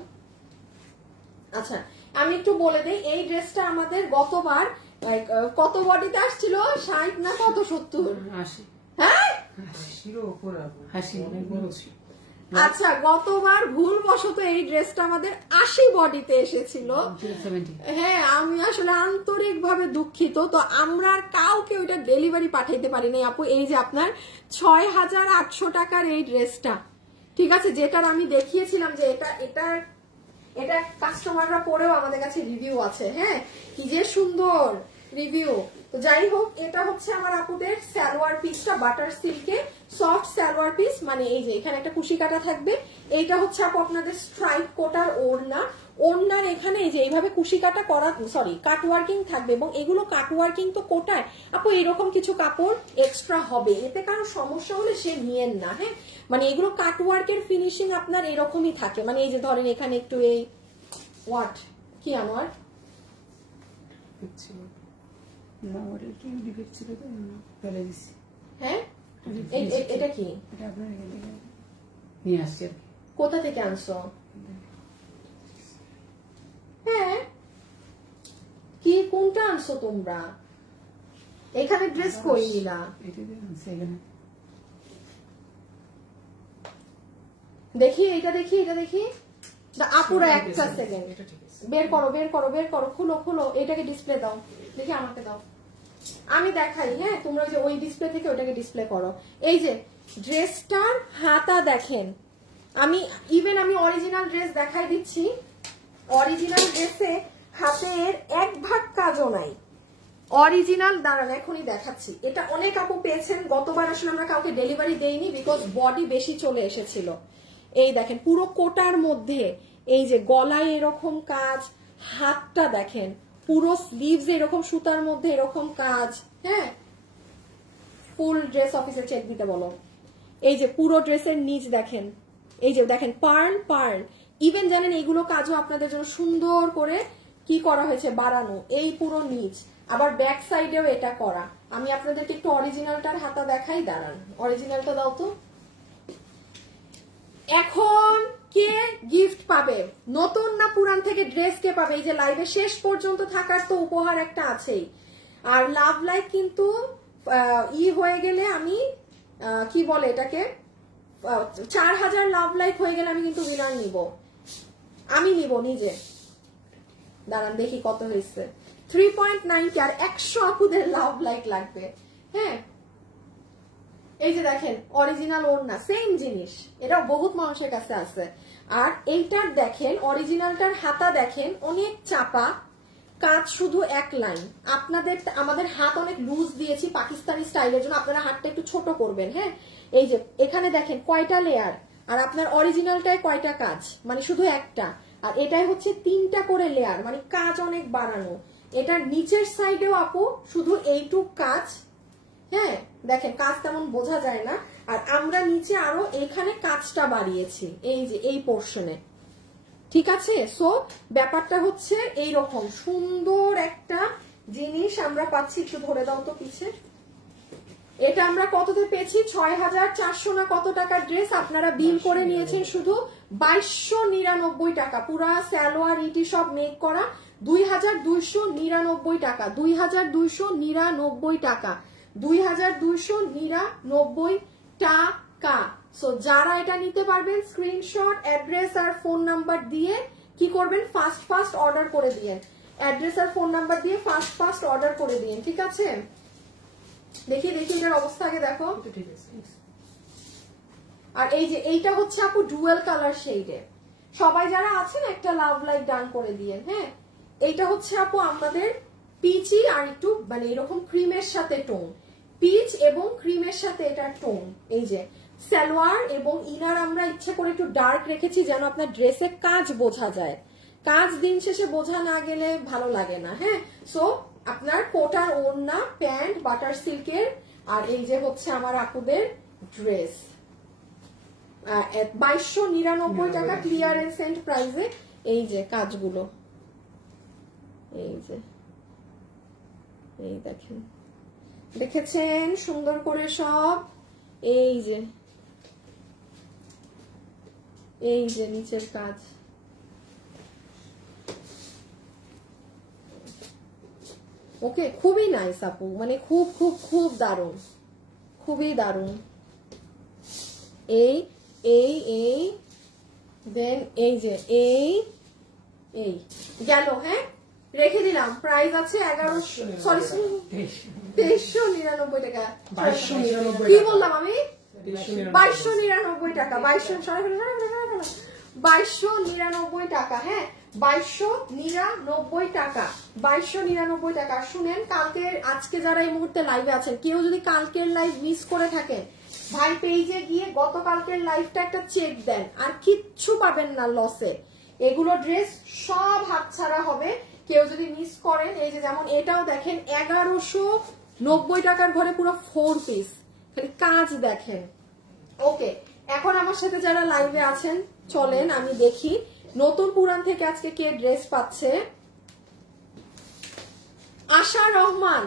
আচ্ছা আমি একটু বলে দেই, এই ড্রেসটা আমাদের গতবার কত বডিতে আসছিল? 60 না কত 70? 80। হ্যাঁ 80 এর উপর আপু, 80 অনেক বড় ছিল। আচ্ছা গতবার ভুলবশত এই ড্রেসটা আমাদের 80 বডিতে এসেছিল। হ্যাঁ আমি আসলে আন্তরিক ভাবে দুঃখিত। তো আমরা আর কাউকে ওইটা ডেলিভারি পাঠাইতে পারি নাই আপু। এই যে আপনার 6800 টাকার এই ড্রেসটা, ঠিক আছে, যেটার আমি দেখিয়েছিলাম যে এটা কাস্টমাররা পরেও আমাদের কাছে রিভিউ আছে। হ্যাঁ কি যে সুন্দর রিভিউ। তো যাই হোক এটা হচ্ছে আমার আপুদের সালোয়ার পিসটা বাটার সিল্কে। সফট সালোয়ার পিস, মানে এই যে এখানে একটা কুশি কাটা থাকবে। এইটা হচ্ছে আপু আপনাদের স্ট্রাইপ কোটার ওড়না। ওড়নার এখানে এই যে এইভাবে কুশি কাটা করা, সরি কাটওয়ার্কিং থাকবে, এবং এগুলো কাটওয়ার্কিং তো কোটায় আপু এরকম কিছু কাপড় এক্সট্রা হবে, এতে কারো সমস্যা হলে সে নিয়েন না। হ্যাঁ, মানে এগুলো কাটওয়ার্কের ফিনিশিং আপনার এরকমই থাকে, মানে এই যে ধরেন এখানে একটু এই হোয়াট কি আনোয়ার না ওটা একটু ডিফেক্ট ছিল তো ফেলে দিছি। হ্যাঁ, এটা কি? এটা আপনার এখান থেকে নিয়ে আসছি আর কি। কোথা থেকে আনছো? হ্যাঁ, কি কোনটা আনছো তোমরা? এখানে ড্রেস কই নিলা? এটা দিয়ে আনছি এখানে। দেখি এটা, দেখি এটা, দেখি আপুরা একটা সেকেন্ড এটা ঠিক আছে। বের করো, বের করো, বের করো, খুলো খুলো, এটাকে ডিসপ্লে দাও, দেখি আমাকে দাও, আমি দেখাই। হ্যাঁ, তোমরা যে ওই ডিসপ্লে থেকে ওটাকে ডিসপ্লে করো। এই যে ড্রেসটার হাতা দেখেন, আমি আমি অরিজিনাল ড্রেস দেখাই দিচ্ছি। অরিজিনাল ড্রেসে হাতের এক ভাগ কাজও নাই, অরিজিনাল। দাঁড়ান এখনই দেখাচ্ছি। এটা অনেক আপু পেয়েছেন, গতবার আসলে আমরা কাউকে ডেলিভারি দেইনি বিকজ বডি বেশি চলে এসেছিল। এই দেখেন পুরো কোটার মধ্যে এই যে গলায় এরকম কাজ, হাতটা দেখেন পুরো স্লিভস এরকম সুতার মধ্যে এরকম কাজ। হ্যাঁ, ফুল ড্রেস অফিসে চেক দিতে বলো। এই যে পুরো ড্রেসের নিচ দেখেন, এই যে দেখেন পার্ল পার্ল, ইভেন জানেন এইগুলো কাজও আপনাদের জন্য সুন্দর করে কি করা হয়েছে, বাড়ানো এই পুরো নিচ। আবার ব্যাক সাইডেও এটা করা। আমি আপনাদেরকে একটু অরিজিনালটার হাতা দেখাই, দাঁড়ান অরিজিনালটা দাও তো। এখন কে গিফট পাবে, নতুন না পুরান থেকে ড্রেস কে পাবে? এই যে লাইভে শেষ পর্যন্ত থাকার তো উপহার একটা আছেই। আর লাভ লাইক কিন্তু হয়ে গেলে আমি কি বলে এটাকে 4000 লাভ লাইক হয়ে গেলে আমি কিন্তু উইনার নিব, আমি নিব নিজে। দাঁড়ান দেখি কত হয়েছে, 3.90 আর 100 আপুদের লাভ লাইক লাগবে। হ্যাঁ, এই যে দেখেন অরিজিনাল ওড়না, সেম জিনিস, এটা বহুত মানুষের কাছে আছে। আর এইটার দেখেন অরিজিনালটার হাতা দেখেন অনেক চাপা কাজ, শুধু এক লাইন। আমাদের হাত অনেক লুজ দিয়েছি পাকিস্তানি স্টাইলের জন্য, আপনারা হাতটা একটু ছোট করবেন। হ্যাঁ, এই যে এখানে দেখেন কয়টা লেয়ার, আর আপনার অরিজিনালটায় কয়টা কাজ, মানে শুধু একটা, আর এটাই হচ্ছে 3টা করে লেয়ার, মানে কাজ অনেক বাড়ানো। এটার নিচের সাইডেও আপু শুধু এইটুক কাজ। হ্যাঁ, দেখেন কাজ তেমন বোঝা যায় না, আর আমরা নিচে আরো এখানে কাজটা বাড়িয়েছি এই যে এই পোর্শনে। ঠিক আছে, সো ব্যাপারটা হচ্ছে এইরকম সুন্দর একটা জিনিস আমরা পাচ্ছি। একটু ধরে দাও তো পিছে। এটা আমরা কততে পেয়েছি? 6400 না কত টাকার ড্রেস আপনারা বিল করে নিয়েছেন শুধু 2299 টাকা। পুরা সালোয়ার ইটি সব মেক করা 2299 টাকা, 2299 টাকা, 2299 টাকা। সো যারা এটা নিতে পারবেন স্ক্রিনশট, অ্যাড্রেস আর ফোন নাম্বার দিয়ে কি করবেন, ফাস্ট অর্ডার করে দিয়েন। অ্যাড্রেস আর ফোন নাম্বার দিয়ে ফাস্ট অর্ডার করে দিয়েন। ঠিক আছে, দেখি এটার অবস্থা আগে দেখো। আর এই যে এইটা হচ্ছে আপু ডুয়েল কালার শেডে, সবাই যারা আছেন একটা লাভ লাইক ডান করে দিয়েন। হ্যাঁ, এইটা হচ্ছে আপু আমাদের পিচি আর একটু মানে এরকম ক্রিমের সাথে টোন, পিচ এবং ক্রিমের সাথে এটা টোন। এই যে সালোয়ার এবং ইনার আমরা ইচ্ছে করে একটু ডার্ক রেখেছি যেন আপনার ড্রেসে কাজ বোঝা যায়, কাজ দিন শেষে বোঝা না গেলে ভালো লাগে না। হ্যাঁ, সো আপনার কোটার ওড়না, প্যান্ট বাটার সিল্কের, আর এই যে হচ্ছে আমার আপুদের ড্রেস 2299 টাকা ক্লিয়ারেন্স এন্ড প্রাইসে। এই যে কাজগুলো, এই যে এই দেখেন, দেখেছেন সুন্দর করে সব। এই যে নিচের কাজ, ওকে খুবই নাইস আপু, মানে খুব খুব খুব দারুণ, খুবই দারুণ। এই এই এই দেন এই যে এই এই গেল। হ্যাঁ, রেখে দিলাম, প্রাইস আছে 2399 টাকা। কি বললাম আমি? 2299 টাকা, 2299 টাকা। হ্যাঁ, 2299 টাকা, 2299 টাকা। শুনেন, আজকে যারা এই মুহূর্তে লাইভে আছেন, কেউ যদি কালকের লাইভ মিস করে থাকেন, ভাই পেজে গিয়ে গতকালকের লাইভটা একটা চেক দেন, আর কিচ্ছু পাবেন না লসে। এগুলো ড্রেস সব হাতছাড়া হবে কেউ যদি মিস করেন। এই যে যেমন এটাও দেখেন 1190 টাকার ঘরে পুরো 4 পিস, খালি কাজ দেখেন। ওকে, এখন আমার সাথে যারা লাইভে আছেন চলেন আমি দেখি নতুন পুরান থেকে আজকে কে ড্রেস পাচ্ছে। আশা রহমান,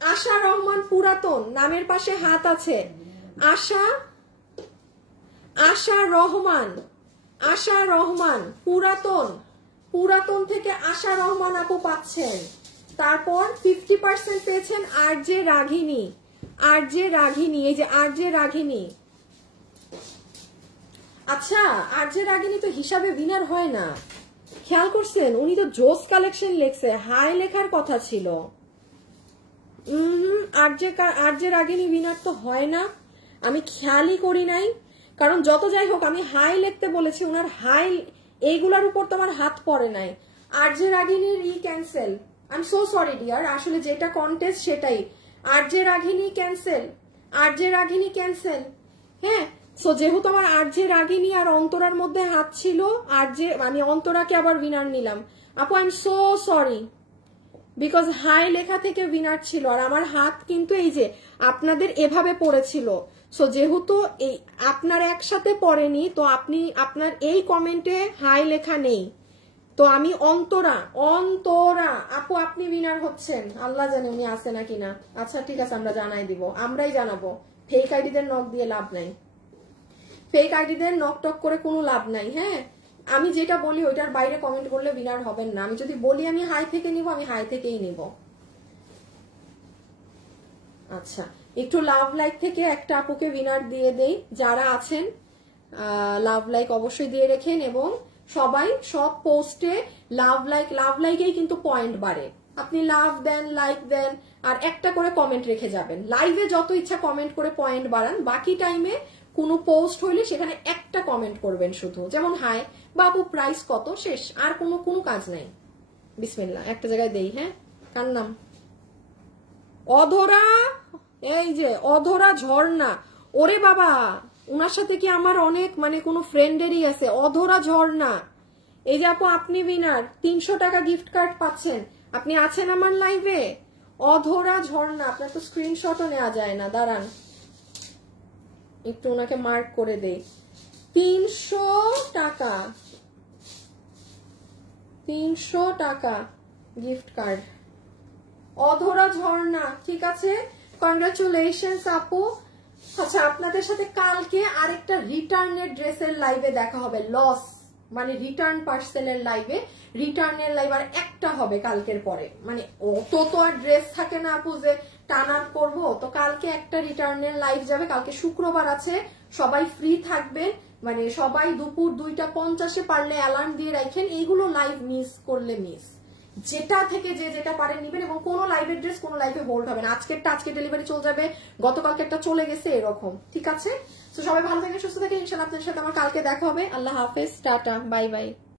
আশা রহমান পুরাতন, নামের পাশে হাত আছে। আশা, আশা রহমান, আশা রহমান পুরাতন, পুরাতন থেকে আশা রহমান আপু পাচ্ছেন। তারপর 50% পেয়েছেন আরজে রাঘিনী, আরজে রাঘিনী, এই যে আরজে রাঘিনী। আচ্ছা, আরজে রাঘিনী তো হিসাবে উইনার হয় না, খেয়াল করছেন? উনি তো জোস কালেকশন লেখছে, হাই লেখার কথা ছিল। আরজে রাঘিনী উইনার তো হয় না, আমি খেয়ালই করি নাই। কারণ যত যাই হোক আমি হাই লিখতে বলেছি, ওনার হাই এইগুলার উপর তো আমার হাত পড়ে নাই। আরজে রাঘিনীর cancel, I am so sorry dear, আসলে যেটা কন্টেস্ট সেটাই। RJ Raghini cancel, RJ Raghini cancel. হ্যাঁ, সো যেহেতু আমার আরজে রাঘিনী আর অন্তরার মধ্যে হাত ছিল, আরজে আমি অন্তরাকে আবার উইনার নিলাম। আপু I am so sorry, because hi লেখা থেকে উইনার ছিল আর আমার হাত কিন্তু এই যে আপনাদের এভাবে পড়েছিল। সো যেহেতু এই আপনার একসাথে পড়েনি, তো আপনি আপনার এই কমেন্টে হাই লেখা নেই, তো আমি অন্তরা, অন্তরা আপু আপনি উইনার হচ্ছেন। আল্লাহ জানে উনি আছে নাকি না। আচ্ছা ঠিক আছে, আমরা জানাই দিব, আমরাই জানাবো। ফেক আইডিদের নক দিয়ে লাভ নাই, ফেক আইডিদের নক টক করে কোনো লাভ নাই। হ্যাঁ, আমি যেটা বলি ওইটার বাইরে কমেন্ট করলে উইনার হবেন না। আমি যদি বলি আমি হাই থেকে নিব, আমি হাই থেকেই নিব। আচ্ছা, একটু লাভ লাইক থেকে একটা আপুকে উইনার দিয়ে দেই যারা আছেন। লাভ লাইক অবশ্যই দিয়ে রেখেন এবং সবাই সব পোস্টে লাভ লাইকেই কিন্তু পয়েন্ট বাড়ে। আপনি লাভ দেন, লাইক দেন আর একটা করে কমেন্ট রেখে যাবেন। লাইভে যত ইচ্ছা কমেন্ট করে পয়েন্ট বাড়ান, বাকি টাইমে কোনো পোস্ট হইলে সেখানে একটা কমেন্ট করবেন শুধু, যেমন হাই বাবু প্রাইস কত, শেষ, আর কোনো কাজ নাই। বিসমিল্লাহ, একটা জায়গায় দেই। হ্যাঁ, কার নাম? অধরা, এই যে অধরা ঝর্ণা। ওরে বাবা, উনার সাথে কি আমার অনেক মানে কোনো ফ্রেন্ডেরই আছে। অধরা ঝর্ণা, এই যে আপু আপনি উইনার, 300 টাকা গিফট কার্ড পাচ্ছেন। আপনি আছেন আমার লাইভে? অধরা ঝর্ণা, আপনার তো স্ক্রিনশটও নেওয়া যায় না, দাঁড়ান একটু ওনাকে মার্ক করে দেই। 300 টাকা, 300 টাকা গিফট কার্ড। অধরা ঝর্ণা, ঠিক আছে, কংগ্রাচুলেশনস আপু। আচ্ছা, আপনাদের সাথে কালকে আরেকটা রিটার্নের ড্রেসের লাইভে দেখা হবে, লস মানে রিটার্ন পার্সেলের লাইভে, রিটার্নের লাইভ আর একটা হবে কালকের পরে। মানে অত তো আর ড্রেস থাকে না আপু যে টানার করবো, তো কালকে একটা রিটার্নের লাইভ যাবে। কালকে শুক্রবার আছে, সবাই ফ্রি থাকবেন, মানে সবাই দুপুর 2:50 পারলে অ্যালার্ম দিয়ে রাখেন। এইগুলো লাইভ মিস করলে মিস, যেটা থেকে যে যেটা পারেন নিবেন এবং কোনো লাইভের ড্রেস কোনো লাইভে হোল্ড হবে না। আজকেরটা আজকে ডেলিভারি চলে যাবে, গতকালকে একটা চলে গেছে, এরকম, ঠিক আছে? তো সবাই ভালো থাকেন, সুস্থ থাকেন, ইনশাআল্লাহ আপনাদের সাথে আমার কালকে দেখা হবে। আল্লাহ হাফেজ, টাটা, বাই বাই।